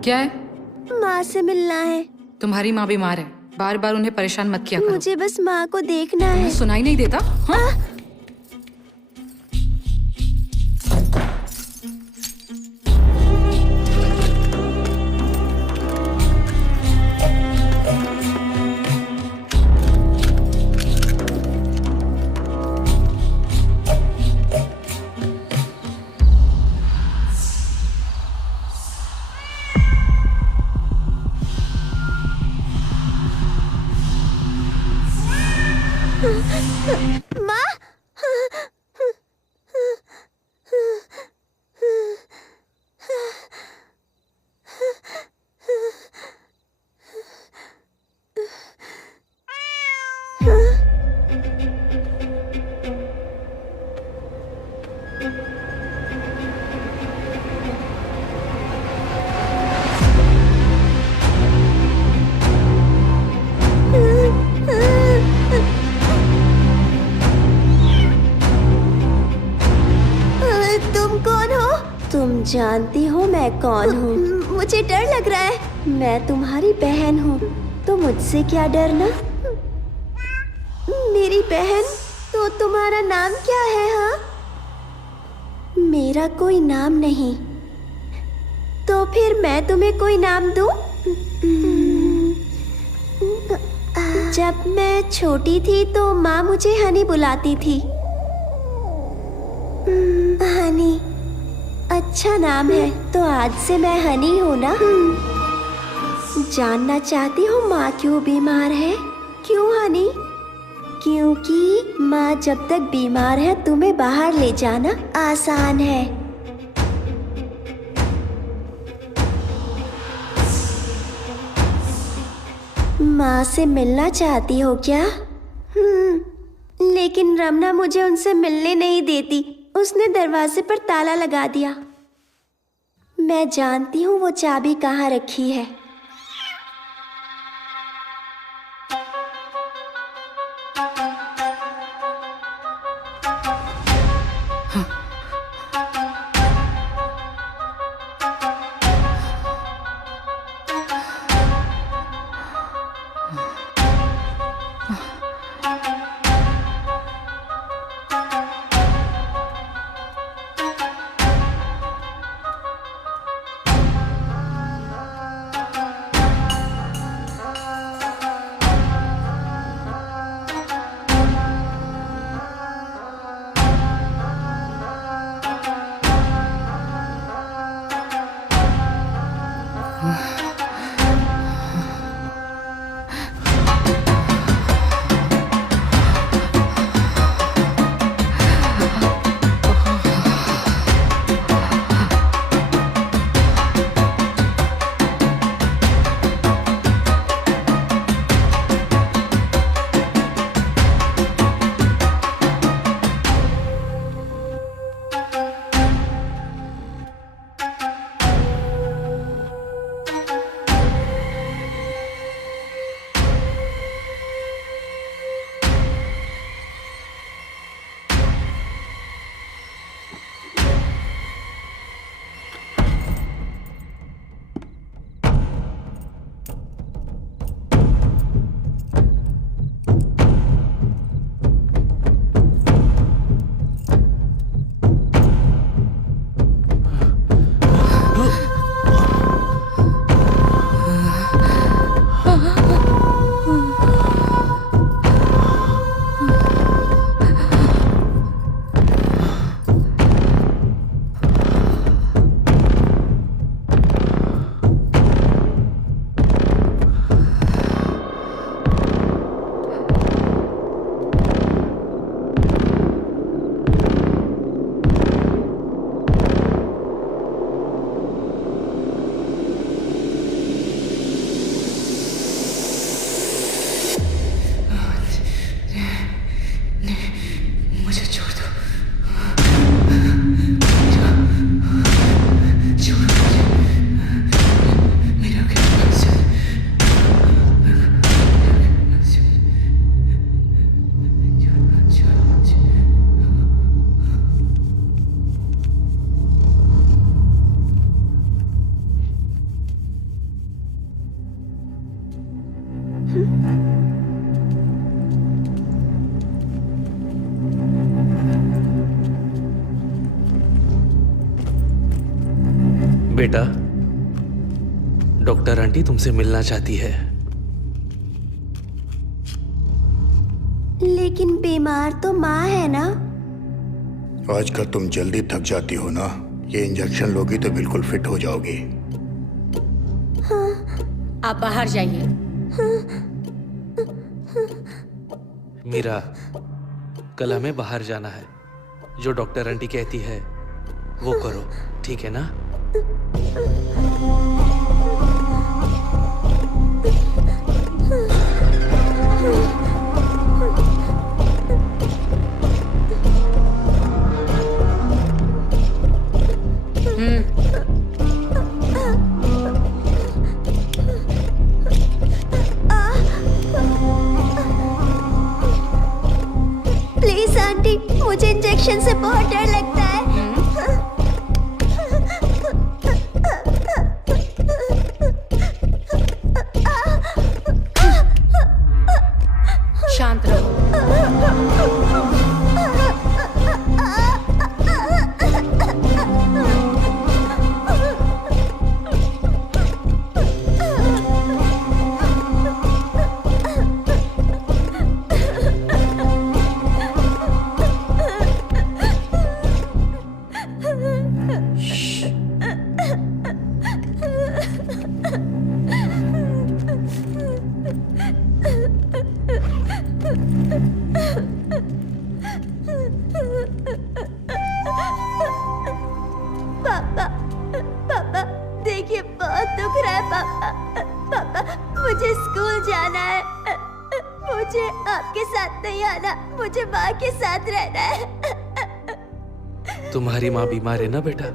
क्या है? माँ से मिलना है। तुम्हारी माँ बीमार है, बार बार उन्हें परेशान मत किया करो। मुझे बस माँ को देखना है। सुनाई नहीं देता? हाँ? माँ, तुम जानती हो मैं कौन हूँ? मुझे डर लग रहा है। मैं तुम्हारी बहन हूँ, तो मुझसे क्या डरना? मेरी बहन, तो तुम्हारा नाम क्या है? हाँ, मेरा कोई नाम नहीं। तो फिर मैं तुम्हें कोई नाम दूँ? जब मैं छोटी थी तो माँ मुझे हनी बुलाती थी। हनी अच्छा नाम है, तो आज से मैं हनी हूँ ना? जानना चाहती हो माँ क्यों बीमार है? क्यों हनी? क्योंकि माँ जब तक बीमार है तुम्हें बाहर ले जाना आसान है। माँ से मिलना चाहती हो क्या? लेकिन रमना मुझे उनसे मिलने नहीं देती। उसने दरवाजे पर ताला लगा दिया। मैं जानती हूँ वो चाबी कहाँ रखी है। बेटा, डॉक्टर आंटी तुमसे मिलना चाहती है। लेकिन बीमार तो माँ है ना। आजकल तुम जल्दी थक जाती हो ना, ये इंजेक्शन लोगी तो बिल्कुल फिट हो जाओगी। आप बाहर जाइए। मीरा, कल हमें बाहर जाना है। जो डॉक्टर आंटी कहती है वो करो, ठीक है ना? प्लीज आंटी, मुझे इंजेक्शन से बहुत डर लगता है। शांत रहो। पापा, पापा, देखिए बहुत दुख रहा है पापा। पापा, मुझे स्कूल जाना है। मुझे आपके साथ नहीं आना, मुझे माँ के साथ रहना है। तुम्हारी माँ बीमार है ना बेटा,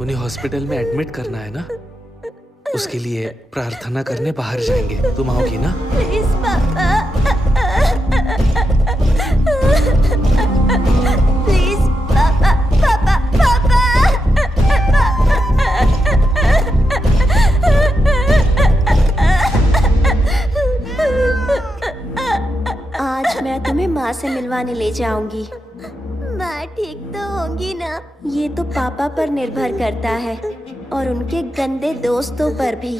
उन्हें हॉस्पिटल में एडमिट करना है ना। उसके लिए प्रार्थना करने बाहर जाएंगे। तुम आओगी ना? प्लीज पापा, प्लीज पापा, पापा, पापा। आज मैं तुम्हें माँ से मिलवाने ले जाऊंगी। माँ ठीक तो होंगी ना? ये तो पापा पर निर्भर करता है और उनके गंदे दोस्तों पर भी।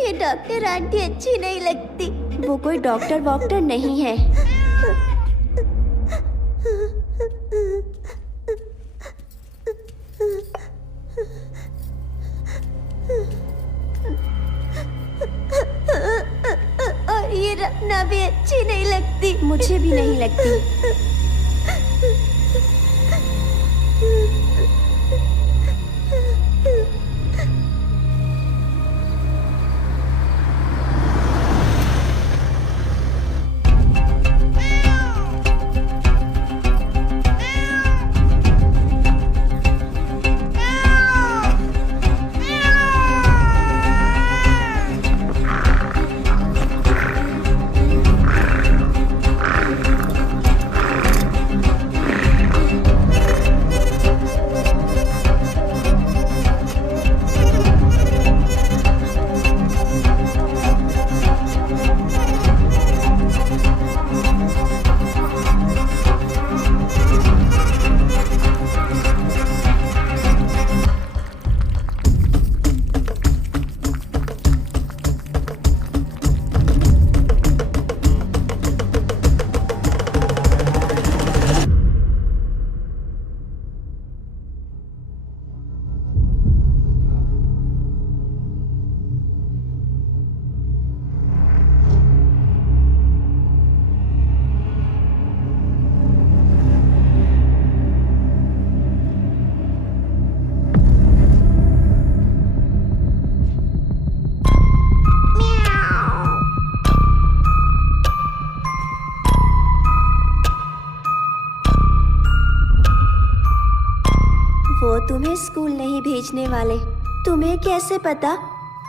ये डॉक्टर आंटी अच्छी नहीं लगती। वो कोई डॉक्टर वॉक्टर नहीं है। और ये रखना भी अच्छी नहीं लगती। मुझे भी नहीं लगती। वो तुम्हें स्कूल नहीं भेजने वाले। तुम्हें कैसे पता?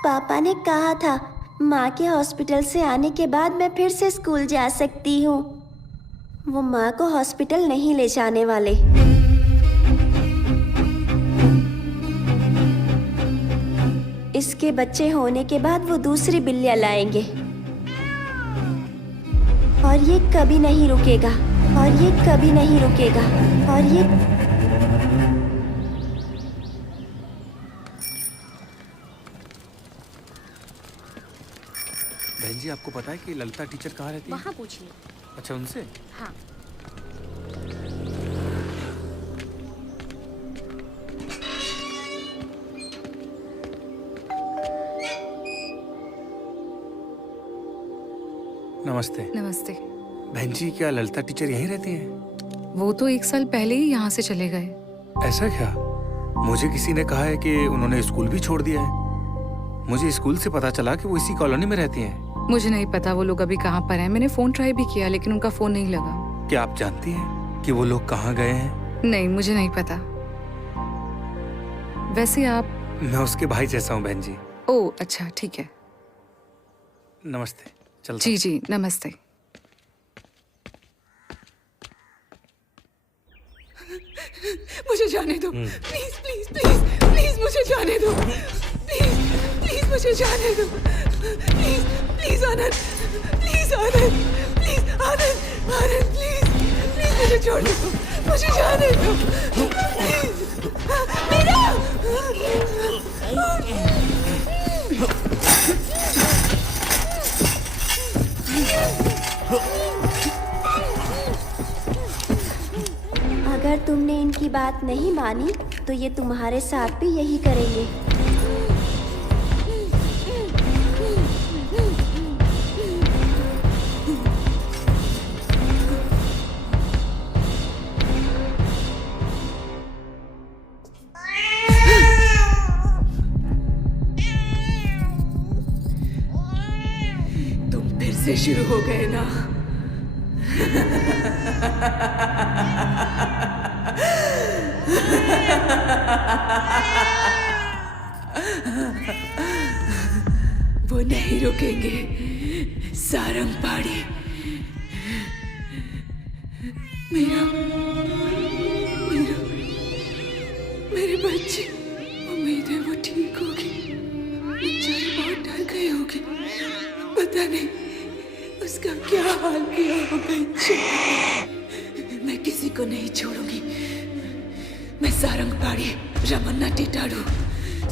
पापा ने कहा था माँ के हॉस्पिटल से आने के बाद मैं फिर से स्कूल जा सकती हूँ। वो माँ को हॉस्पिटल नहीं ले जाने वाले। इसके बच्चे होने के बाद वो दूसरी बिल्लियाँ लाएंगे और ये कभी नहीं रुकेगा, और ये कभी नहीं रुकेगा, और ये बहन जी, आपको पता है कि ललिता टीचर कहाँ रहती है? वहाँ पूछिए। अच्छा, उनसे? हाँ। नमस्ते। नमस्ते। बहन जी, क्या ललिता टीचर यहीं रहती हैं? वो तो 1 साल पहले ही यहाँ से चले गए। ऐसा क्या? मुझे किसी ने कहा है कि उन्होंने स्कूल भी छोड़ दिया है। मुझे स्कूल से पता चला कि वो इसी कॉलोनी में रहती हैं। मुझे नहीं पता वो लोग अभी कहाँ पर हैं। मैंने फोन ट्राई भी किया लेकिन उनका फोन नहीं लगा। क्या आप जानती हैं कि वो लोग कहाँ गए हैं? नहीं, मुझे नहीं पता। वैसे आप? मैं उसके भाई जैसा हूँ बहन जी। ओह अच्छा, ठीक है। नमस्ते, चलता जी जी, नमस्ते। मुझे जाने दो, प्लीज प्लीज प्लीज प्लीज मुझे जाने दो, प्लीज प्लीज मुझे जाने दो, please please Anand, please Anand, please Anand, Anand please please मुझे छोड़ दो, मुझे जाने दो, प्लीज मेरा। अगर तुमने इनकी बात नहीं मानी तो ये तुम्हारे साथ भी यही करेंगे। तुम फिर से शुरू हो गए ना? वो नहीं रुकेंगे, सारंग पाड़ी। मेरा मेरा मेरे बच्चे, उम्मीद है वो ठीक होगी। बेचारी बहुत डर गई होगी, पता नहीं उसका क्या हाल किया होगा। मैं किसी को नहीं छोड़ूंगी। मैं सारंग पाड़ी, रमन्ना टिटाड़ू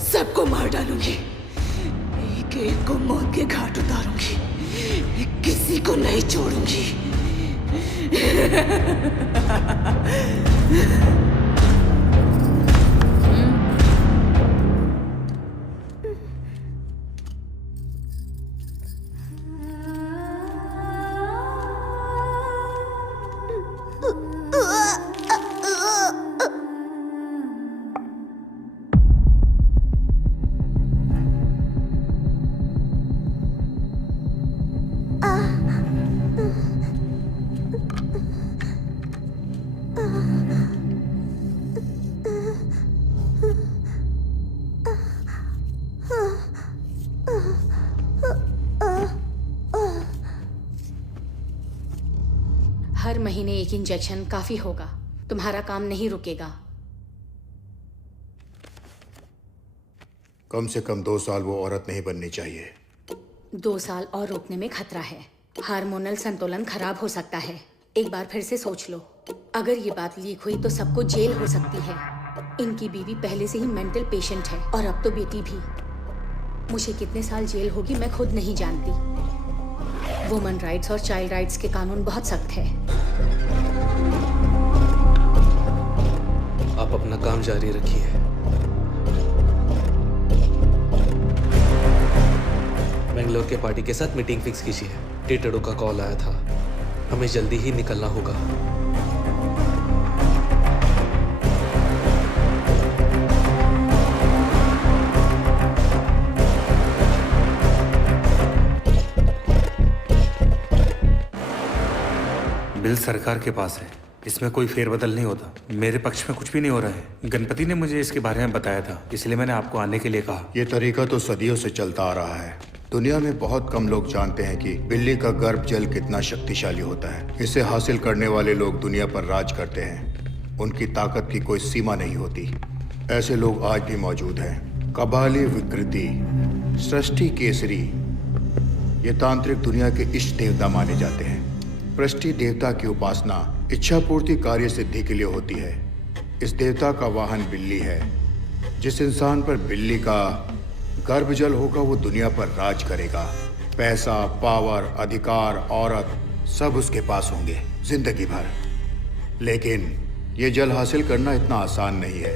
सबको मार डालूंगी। एक एक को मौत के घाट उतारूंगी, किसी को नहीं छोड़ूंगी। हर महीने एक इंजेक्शन काफी होगा। तुम्हारा काम नहीं रुकेगा। कम से कम 2 साल वो औरत नहीं बननी चाहिए। 2 साल और रोकने में खतरा है। हार्मोनल संतुलन खराब हो सकता है। एक बार फिर से सोच लो। अगर ये बात लीक हुई तो सबको जेल हो सकती है। इनकी बीवी पहले से ही मेंटल पेशेंट है और अब तो बेटी भी। मुझे कितने साल जेल होगी मैं खुद नहीं जानती। वुमन राइट्स और चाइल्ड राइट्स के कानून बहुत सख्त है। आप अपना काम जारी रखिए। बेंगलोर के पार्टी के साथ मीटिंग फिक्स कीजिए। टिटड़ू का कॉल आया था, हमें जल्दी ही निकलना होगा। बिल सरकार के पास है, इसमें कोई फेरबदल नहीं होता। मेरे पक्ष में कुछ भी नहीं हो रहा है। गणपति ने मुझे इसके बारे में बताया था, इसलिए मैंने आपको आने के लिए कहा। ये तरीका तो सदियों से चलता आ रहा है। दुनिया में बहुत कम लोग जानते हैं कि बिल्ली का गर्भ जल कितना शक्तिशाली होता है। इसे हासिल करने वाले लोग दुनिया पर राज करते हैं। उनकी ताकत की कोई सीमा नहीं होती। ऐसे लोग आज भी मौजूद हैं। कबाली विकृति, सृष्टि केसरी, ये तांत्रिक दुनिया के इष्ट देवता माने जाते हैं। पृष्टि देवता की उपासना इच्छा पूर्ति कार्य सिद्धि के लिए होती है। इस देवता का वाहन बिल्ली है। जिस इंसान पर बिल्ली का गर्भजल होगा वो दुनिया पर राज करेगा। पैसा, पावर, अधिकार, औरत सब उसके पास होंगे जिंदगी भर। लेकिन ये जल हासिल करना इतना आसान नहीं है।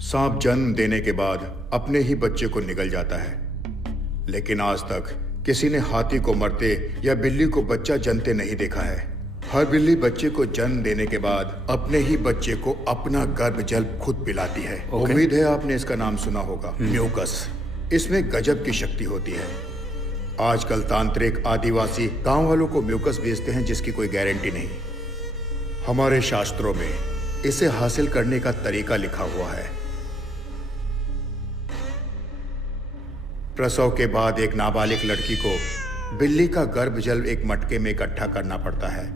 सांप जन्म देने के बाद अपने ही बच्चे को निगल जाता है, लेकिन आज तक किसी ने हाथी को मरते या बिल्ली को बच्चा जनते नहीं देखा है। हर बिल्ली बच्चे को जन्म देने के बाद अपने ही बच्चे को अपना गर्भ जल खुद पिलाती है। उम्मीद है आपने इसका नाम सुना होगा, म्यूकस। इसमें गजब की शक्ति होती है। आजकल तांत्रिक, आदिवासी गांव वालों को म्यूकस बेचते हैं जिसकी कोई गारंटी नहीं। हमारे शास्त्रों में इसे हासिल करने का तरीका लिखा हुआ है। प्रसव के बाद एक नाबालिग लड़की को बिल्ली का गर्भ जल एक मटके में इकट्ठा करना पड़ता है।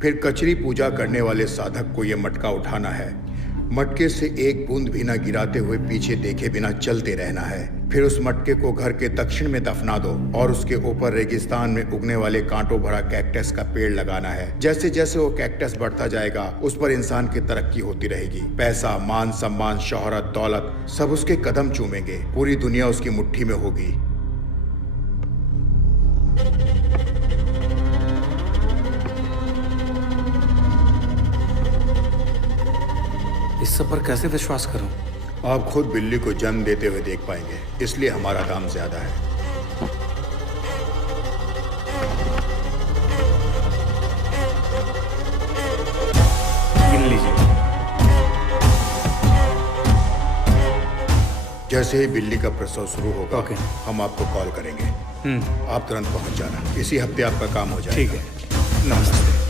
फिर कचरी पूजा करने वाले साधक को यह मटका उठाना है। मटके से एक बूंद भी ना गिराते हुए पीछे देखे बिना चलते रहना है। फिर उस मटके को घर के दक्षिण में दफना दो और उसके ऊपर रेगिस्तान में उगने वाले कांटों भरा कैक्टस का पेड़ लगाना है। जैसे जैसे वो कैक्टस बढ़ता जाएगा उस पर इंसान की तरक्की होती रहेगी। पैसा, मान सम्मान, शोहरत, दौलत सब उसके कदम चूमेंगे। पूरी दुनिया उसकी मुट्ठी में होगी। इस सब पर कैसे विश्वास करूं? आप खुद बिल्ली को जन्म देते हुए देख पाएंगे, इसलिए हमारा दाम ज्यादा है। गिन लीजिए। जैसे ही बिल्ली का प्रसव शुरू होगा ओके। हम आपको कॉल करेंगे। आप तुरंत पहुंच जाना। इसी हफ्ते आपका काम हो जाएगा। ठीक है, नमस्ते।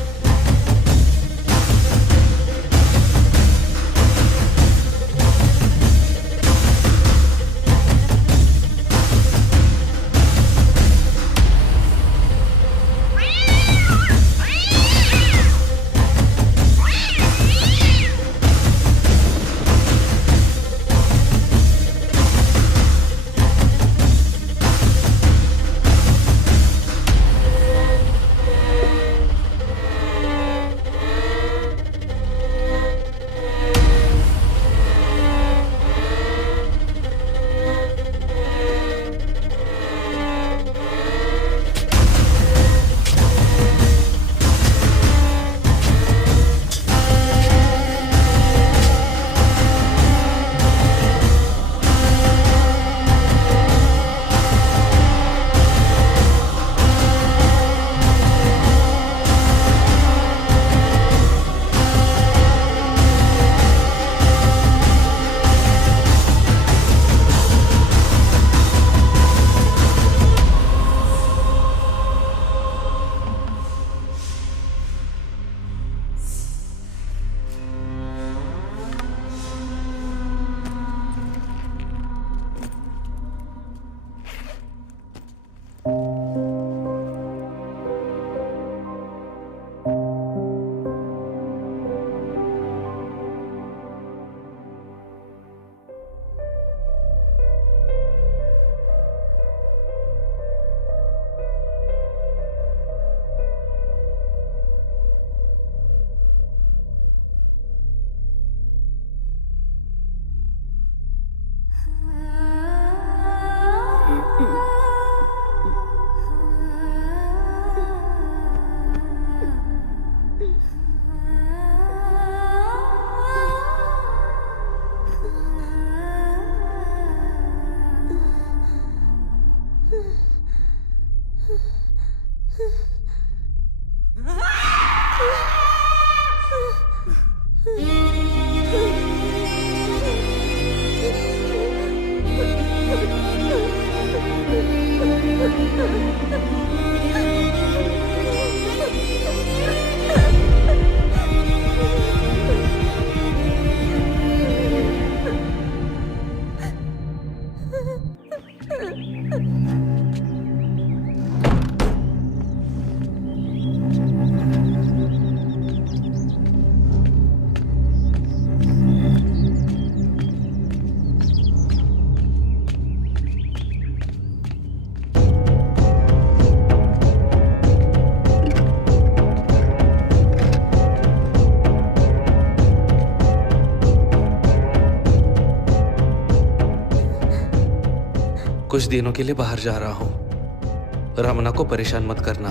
कुछ दिनों के लिए बाहर जा रहा हूँ। रमना को परेशान मत करना,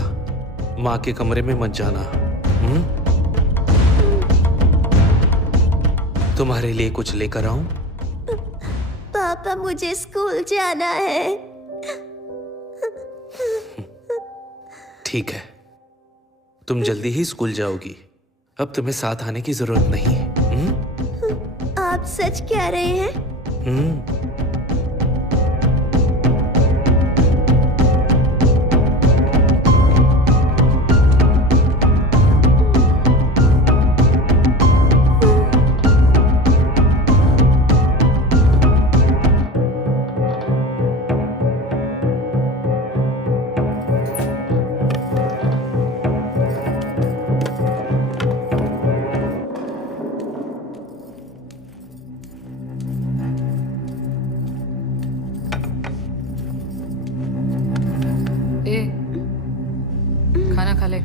माँ के कमरे में मत जाना। तुम्हारे लिए कुछ लेकर आऊं? पापा मुझे स्कूल जाना है। ठीक है, तुम जल्दी ही स्कूल जाओगी। अब तुम्हें साथ आने की जरूरत नहीं है। आप सच कह रहे हैं? ए, खाना खा ले।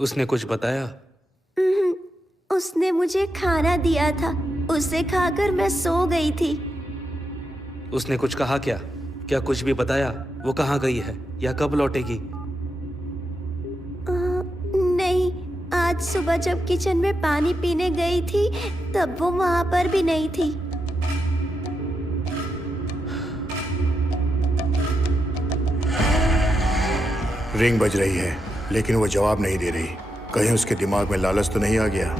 उसने कुछ बताया? उसने मुझे खाना दिया था, उसे खाकर मैं सो गई थी। उसने कुछ कहा क्या? क्या कुछ भी बताया? वो कहाँ गई है या कब लौटेगी? नहीं, आज सुबह जब किचन में पानी पीने गई थी तब वो वहां पर भी नहीं थी। रिंग बज रही है लेकिन वो जवाब नहीं दे रही। कहीं उसके दिमाग में लालच तो नहीं आ गया?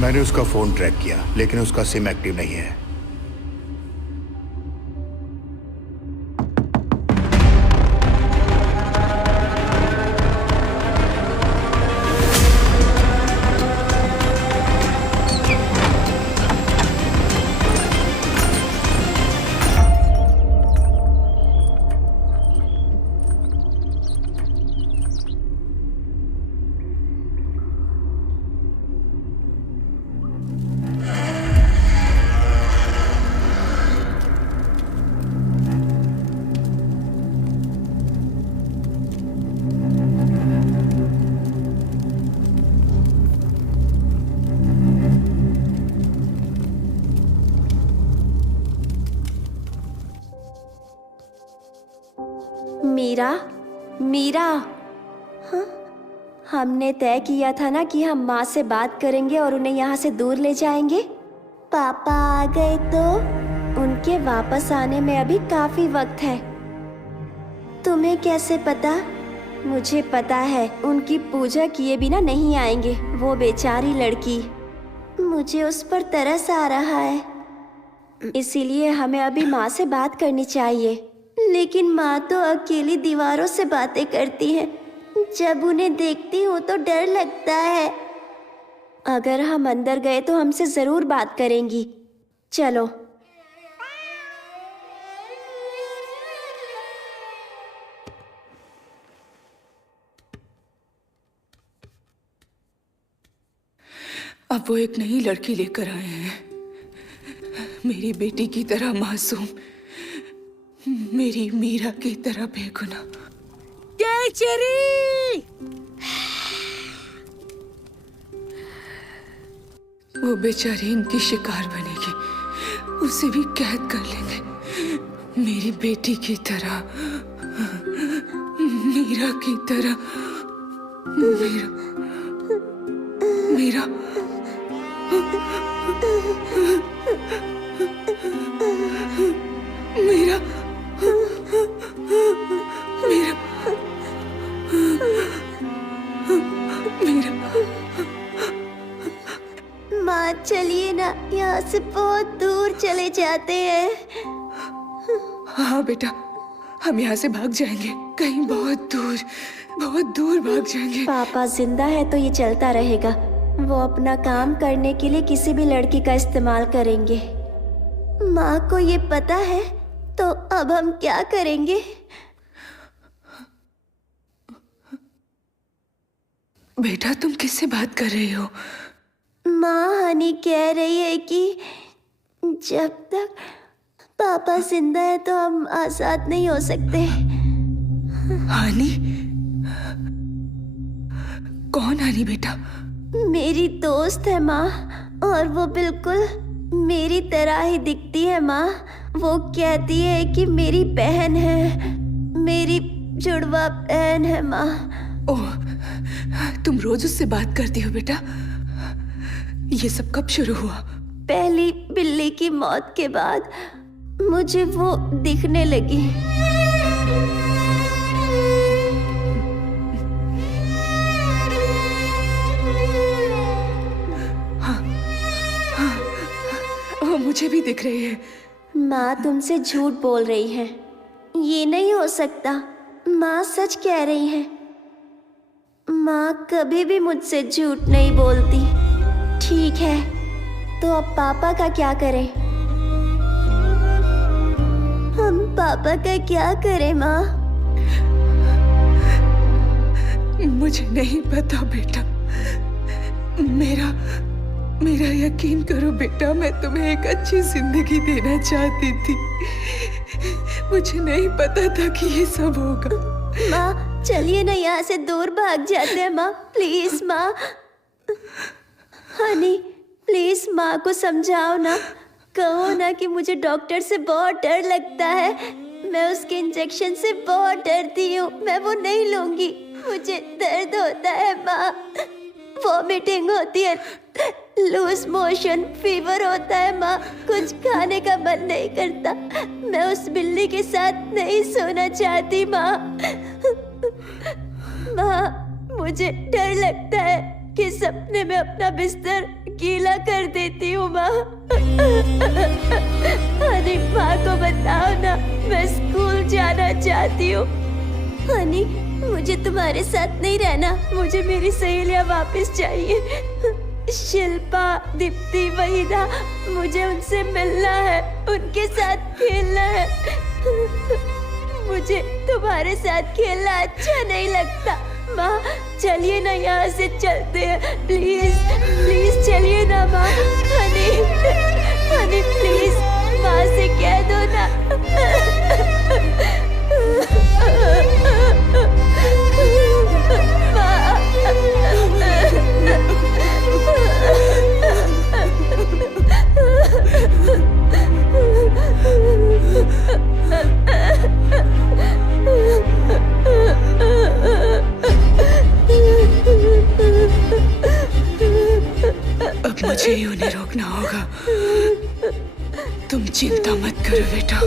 मैंने उसका फोन ट्रैक किया लेकिन उसका सिम एक्टिव नहीं है। मीरा, हाँ? हमने तय किया था ना कि हम माँ से बात करेंगे और उन्हें यहाँ से दूर ले जाएंगे। पापा आ गए तो उनके वापस आने में अभी काफी वक्त है। तुम्हें कैसे पता? मुझे पता है उनकी पूजा किए बिना नहीं आएंगे। वो बेचारी लड़की, मुझे उस पर तरस आ रहा है। इसीलिए हमें अभी माँ से बात करनी चाहिए। लेकिन माँ तो अकेली दीवारों से बातें करती है। जब उन्हें देखती हूँ तो डर लगता है। अगर हम अंदर गए तो हमसे जरूर बात करेंगी। चलो। अब वो एक नई लड़की लेकर आए हैं, मेरी बेटी की तरह मासूम, मेरी मीरा की तरह बेगुनाह। केचरी! वो बेचारी इनकी शिकार बनेगी, उसे भी कैद कर लेंगे, मेरी बेटी की तरह, मीरा की तरह। मीरा, मीरा, मीरा, मीरा, मीरा। माँ चलिए ना, यहाँ से बहुत दूर चले जाते हैं। हाँ बेटा, हम यहाँ से भाग जाएंगे, कहीं बहुत दूर भाग जाएंगे। पापा जिंदा है तो ये चलता रहेगा। वो अपना काम करने के लिए किसी भी लड़की का इस्तेमाल करेंगे। माँ को ये पता है तो अब हम क्या करेंगे? बेटा तुम किससे बात कर रही हो? माँ हनी कह रही है कि जब तक पापा जिंदा है तो हम आजाद नहीं हो सकते। हानी? कौन हानी बेटा? मेरी दोस्त है माँ, और वो बिल्कुल मेरी तरह ही दिखती है माँ। वो कहती है कि मेरी बहन है, मेरी जुड़वा बहन है माँ। ओह, तुम रोज उससे बात करती हो बेटा? ये सब कब शुरू हुआ? पहली बिल्ली की मौत के बाद मुझे वो दिखने लगी। वो मुझे भी दिख रही है। माँ तुमसे झूठ बोल रही है, ये नहीं हो सकता। माँ सच कह रही है। माँ कभी भी मुझसे झूठ नहीं बोलती। ठीक है, तो अब पापा का क्या करें? हम पापा का क्या करें माँ? मुझे नहीं पता बेटा। मेरा यकीन करो बेटा, मैं तुम्हें एक अच्छी जिंदगी देना चाहती थी। मुझे नहीं पता था कि ये सब होगा। माँ चलिए ना, यहाँ से दूर भाग जाते हैं माँ। प्लीज माँ। हनी प्लीज माँ को समझाओ ना। कहो ना कि मुझे डॉक्टर से बहुत डर लगता है। मैं उसके इंजेक्शन से बहुत डरती हूँ, मैं वो नहीं लूंगी। मुझे दर्द होता है माँ, वॉमिटिंग होती है, लूज मोशन, फीवर होता है माँ। कुछ खाने का मन नहीं करता। मैं उस बिल्ली के साथ नहीं सोना चाहती माँ। माँ मुझे डर लगता है कि सपने में अपना बिस्तर गीला कर देती हूँ माँ। हनी माँ को बताओ ना, मैं स्कूल जाना चाहती हूँ। हनी मुझे तुम्हारे साथ नहीं रहना, मुझे मेरी सहेलियाँ वापस चाहिए। शिल्पा, दीप्ति, वहीदा, मुझे उनसे मिलना है, उनके साथ खेलना है। मुझे तुम्हारे साथ खेलना अच्छा नहीं लगता। माँ चलिए ना, यहाँ से चलते हैं। प्लीज प्लीज चलिए ना माँ। हनी हनी प्लीज माँ से कह दो ना। अब मुझे ही उन्हें रोकना होगा। तुम चिंता मत करो बेटा।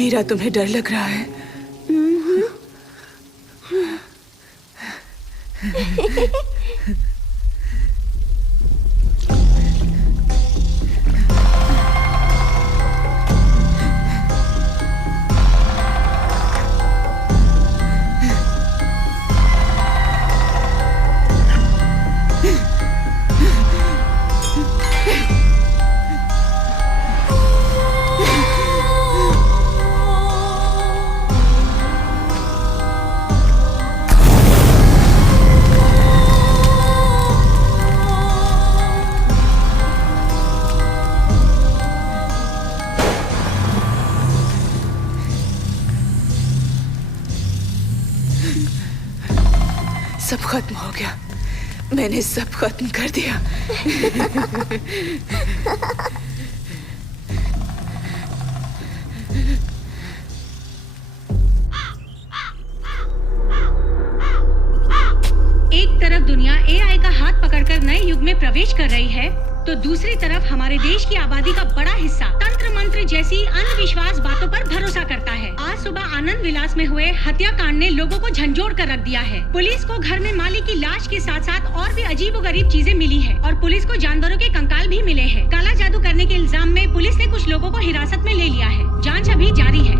मीरा, तुम्हें डर लग रहा है? सब खत्म हो गया। मैंने सब खत्म कर दिया। दुनिया एआई का हाथ पकड़कर नए युग में प्रवेश कर रही है, तो दूसरी तरफ हमारे देश की आबादी का बड़ा हिस्सा तंत्र मंत्र जैसी अंधविश्वास बातों पर भरोसा करता है। आज सुबह आनंद विलास में हुए हत्याकांड ने लोगों को झंझोड़ कर रख दिया है। पुलिस को घर में मालिक की लाश के साथ साथ और भी अजीबोगरीब चीजें मिली है और पुलिस को जानवरों के कंकाल भी मिले हैं। काला जादू करने के इल्जाम में पुलिस ने कुछ लोगों को हिरासत में ले लिया है। जाँच अभी जारी है।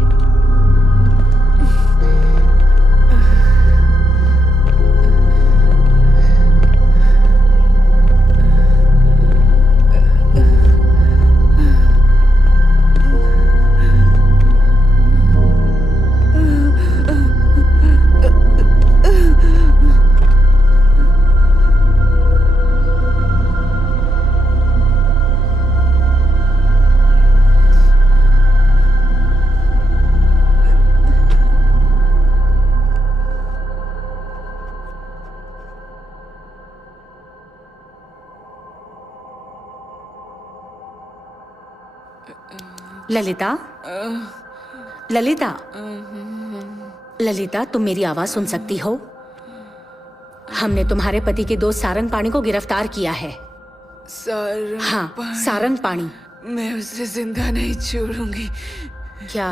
ललिता, ललिता, ललिता, तुम मेरी आवाज सुन सकती हो? हमने तुम्हारे पति के दोस्त सारंग पाणी को गिरफ्तार किया है। हाँ, सारंग पाणी। मैं उसे जिंदा नहीं छोड़ूंगी। क्या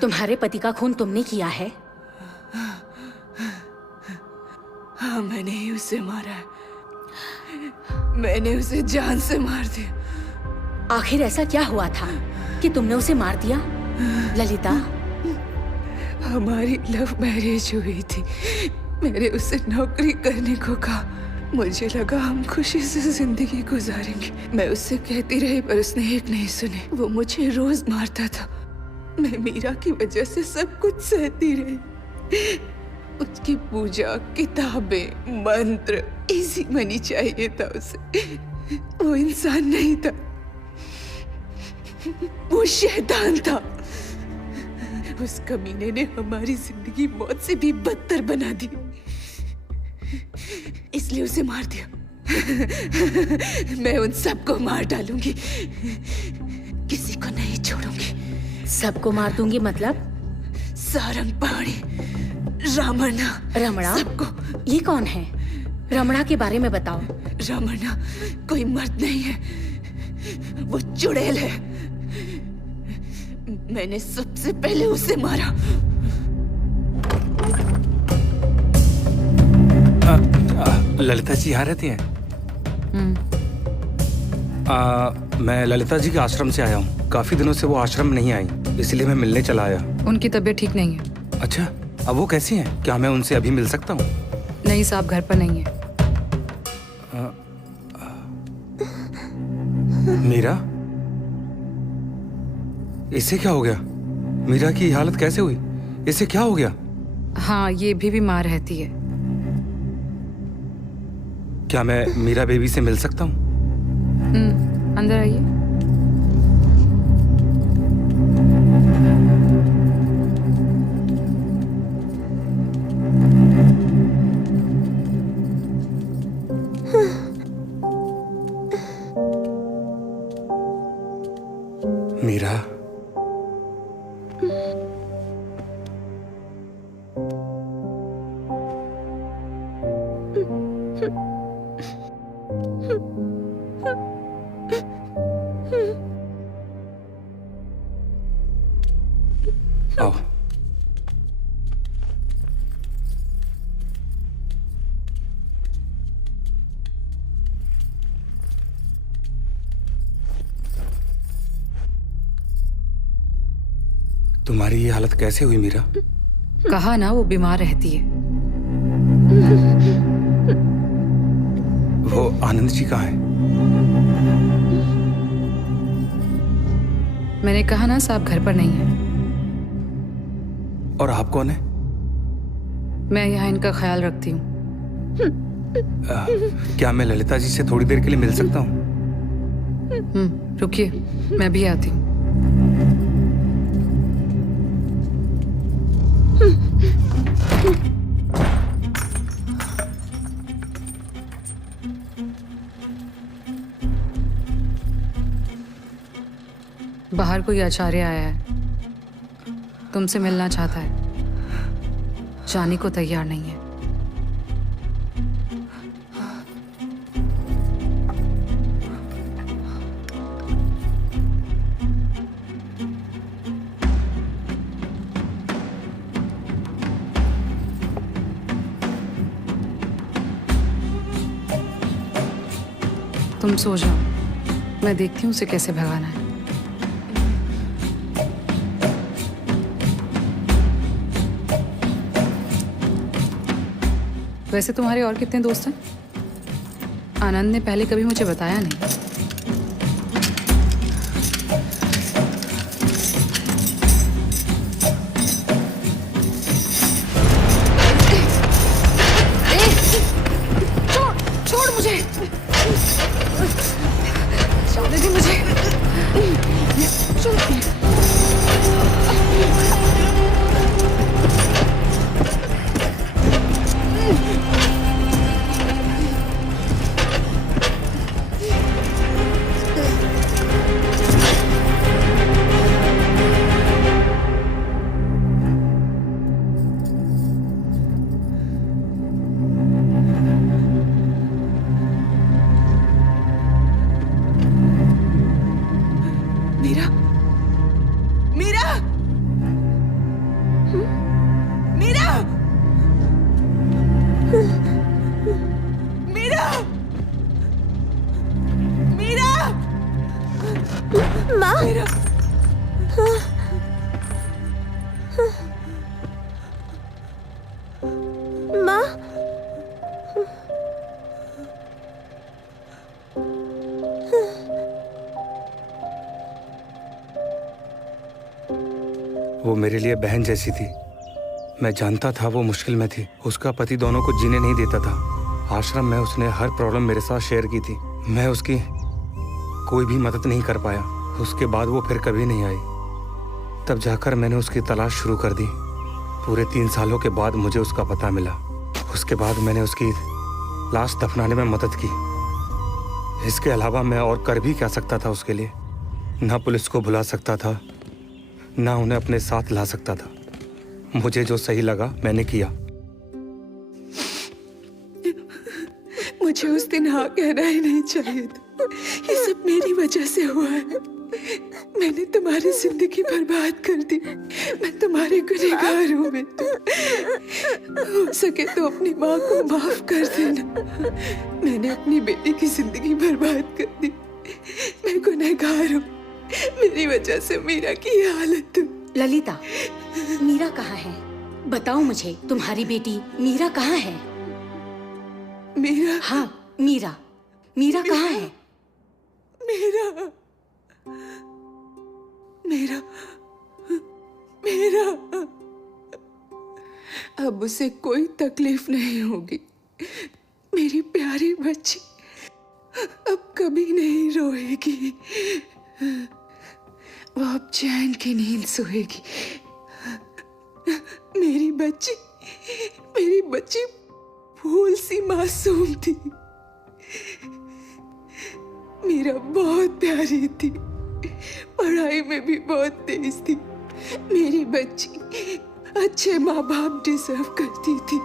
तुम्हारे पति का खून तुमने किया है? हाँ, मैंने ही उसे मारा है। मैंने उसे जान से मार दिया। आखिर ऐसा क्या हुआ था कि तुमने उसे मार दिया? ललिता, हमारी लव मैरिज हुई थी। मैंने उसे नौकरी करने को कहा। मुझे लगा हम खुशी से जिंदगी गुजारेंगे। मैं उससे कहती रही पर उसने एक नहीं सुनी। वो मुझे रोज मारता था। मैं मीरा की वजह से सब कुछ सहती रही। उसकी पूजा, किताबें, मंत्र, इजी मनी चाहिए था उसे। वो इंसान नहीं था, वो शैतान था। उस कमीने ने हमारी जिंदगी मौत से भी बदतर बना दी, इसलिए उसे मार दिया। मैं उन सबको मार डालूंगी, किसी को नहीं छोड़ूंगी। सबको मार दूंगी मतलब? सारंग पाणी, रमणा। रमणा? सबको। ये कौन है? रमणा के बारे में बताओ। रमणा कोई मर्द नहीं है, वो चुड़ैल है। मैंने सबसे पहले उसे मारा। ललिता जी यहाँ रहती हैं? मैं ललिता जी के आश्रम से आया हूँ। काफी दिनों से वो आश्रम में नहीं आई, इसलिए मैं मिलने चला आया। उनकी तबीयत ठीक नहीं है। अच्छा, अब वो कैसी हैं? क्या मैं उनसे अभी मिल सकता हूँ? नहीं साहब, घर पर नहीं है। मीरा, इसे क्या हो गया? मीरा की हालत कैसे हुई? इसे क्या हो गया? हाँ, ये भी बीमार रहती है। क्या मैं मीरा बेबी से मिल सकता हूँ? अंदर आइए। मीरा, आओ। तुम्हारी ये हालत कैसे हुई मीरा? कहा ना, वो बीमार रहती है। वो आनंद जी कहाँ हैं? मैंने कहा ना साहब, घर पर नहीं है। और आप कौन है? मैं यहाँ इनका ख्याल रखती हूँ। क्या मैं ललिता जी से थोड़ी देर के लिए मिल सकता हूँ? रुकिए, मैं भी आती हूँ। बाहर कोई आचार्य आया है, तुमसे मिलना चाहता है, जाने को तैयार नहीं है। तुम सो जाओ, मैं देखती हूँ उसे कैसे भगाना है। वैसे तुम्हारे और कितने दोस्त हैं? आनंद ने पहले कभी मुझे बताया नहीं। छोड़ मुझे, छोड़ दे मुझे, मीरा, मीरा, मीरा, मीरा, मीरा, माँ, मीरा, माँ, वो मेरे लिए बहन जैसी थी। मैं जानता था वो मुश्किल में थी। उसका पति दोनों को जीने नहीं देता था। आश्रम में उसने हर प्रॉब्लम मेरे साथ शेयर की थी। मैं उसकी कोई भी मदद नहीं कर पाया। उसके बाद वो फिर कभी नहीं आई। तब जाकर मैंने उसकी तलाश शुरू कर दी। पूरे 3 सालों के बाद मुझे उसका पता मिला। उसके बाद मैंने उसकी लाश दफनाने में मदद की। इसके अलावा मैं और कर भी क्या सकता था उसके लिए? ना पुलिस को बुला सकता था, ना उन्हें अपने साथ ला सकता था। मुझे जो सही लगा मैंने किया। मुझे उस दिन हाँ कहना ही नहीं चाहिए था। ये सब मेरी वजह से हुआ है। मैंने तुम्हारी जिंदगी बर्बाद कर दी। मैं तुम्हारे गुनहगार हूँ। हो सके तो अपनी माँ को माफ कर देना। मैंने अपनी बेटी की जिंदगी बर्बाद कर दी। मैं गुनहगार हूँ। मेरी वजह से मीरा की ये हालत हुई। ललिता, मीरा कहाँ है? बताओ मुझे, तुम्हारी बेटी मीरा कहाँ है? मीरा? हाँ, मीरा। मीरा कहाँ है? मीरा, मीरा, मीरा। अब उसे कोई तकलीफ नहीं होगी। मेरी प्यारी बच्ची अब कभी नहीं रोएगी। वो अब चैन की नींद सोएगी। मेरी बच्ची फूल सी मासूम थी। मीरा बहुत प्यारी थी। पढ़ाई में भी बहुत तेज थी। मेरी बच्ची अच्छे माँ बाप डिजर्व करती थी।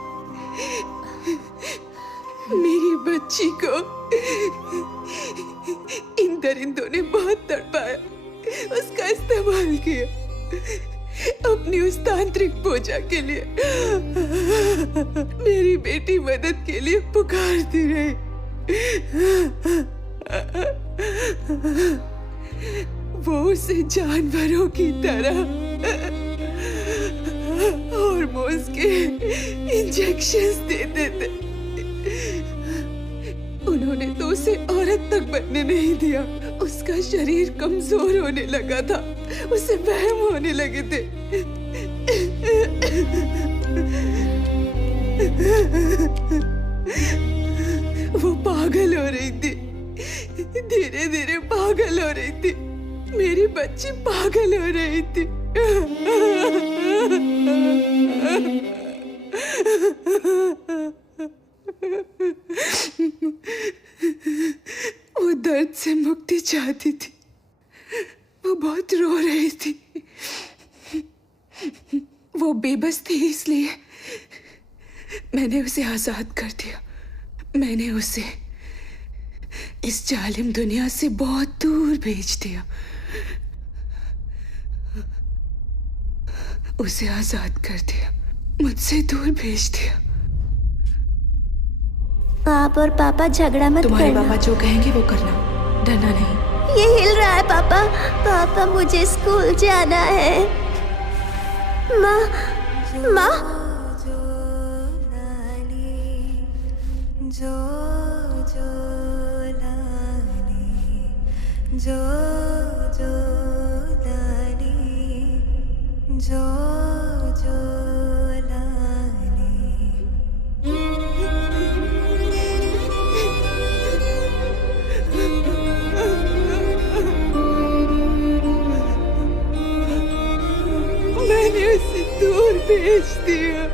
मेरी बच्ची को इन दरिंदों ने बहुत तड़पाया, उसका इस्तेमाल किया अपनी उस तांत्रिक पूजा के लिए। मेरी बेटी मदद के लिए पुकारती रही। वो उसे जानवरों की तरह हार्मोन्स के इंजेक्शंस देते थे। उन्होंने तो उसे औरत तक बनने नहीं दिया। उसका शरीर कमजोर होने लगा था। उसे वहम होने लगे थे। वो पागल हो रही थी। धीरे धीरे पागल हो रही थी। मेरी बच्ची पागल हो रही थी। वो दर्द से मुक्ति चाहती थी। वो बहुत रो रही थी। वो बेबस थी, इसलिए मैंने उसे आजाद कर दिया। मैंने उसे इस जालिम दुनिया से बहुत दूर भेज दिया। उसे आजाद कर दिया, मुझसे दूर भेज दिया। आप और पापा झगड़ा मत तुम्हारे करना। पापा जो कहेंगे वो करना, डरना नहीं। ये हिल रहा है पापा। पापा मुझे स्कूल जाना है। माँ माँ मैंने उसे दूर भेज दिया।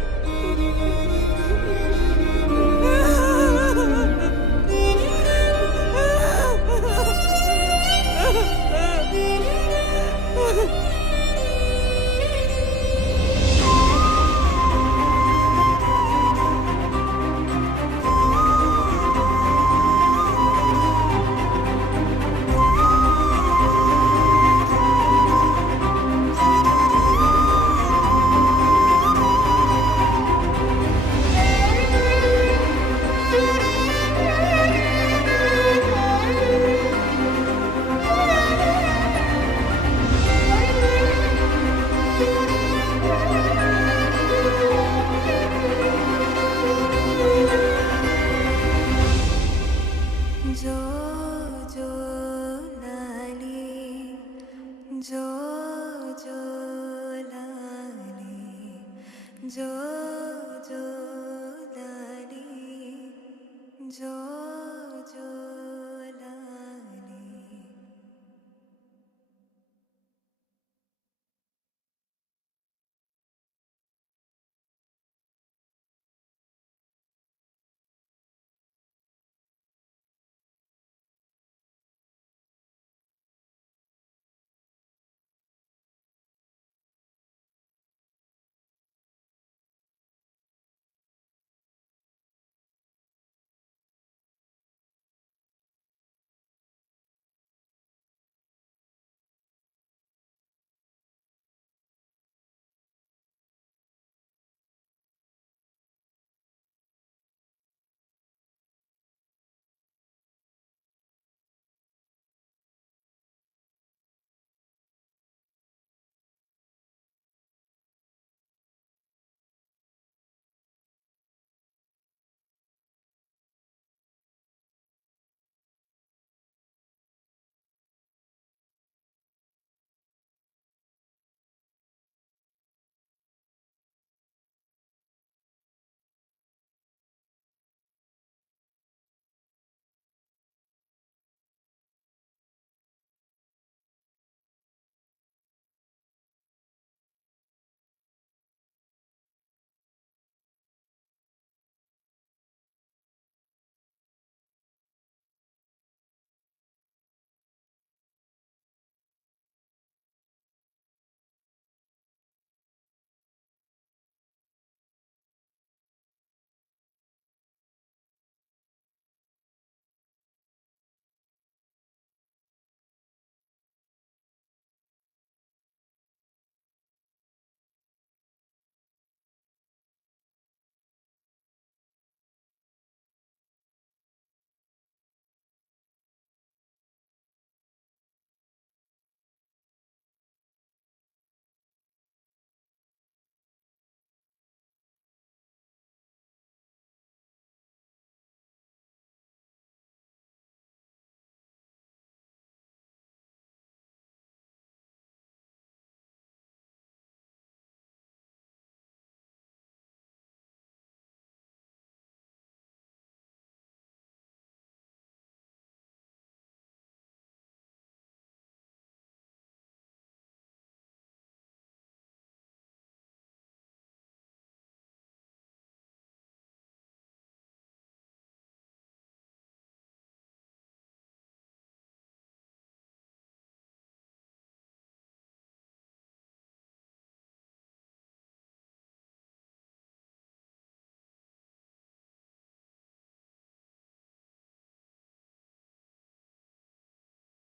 जो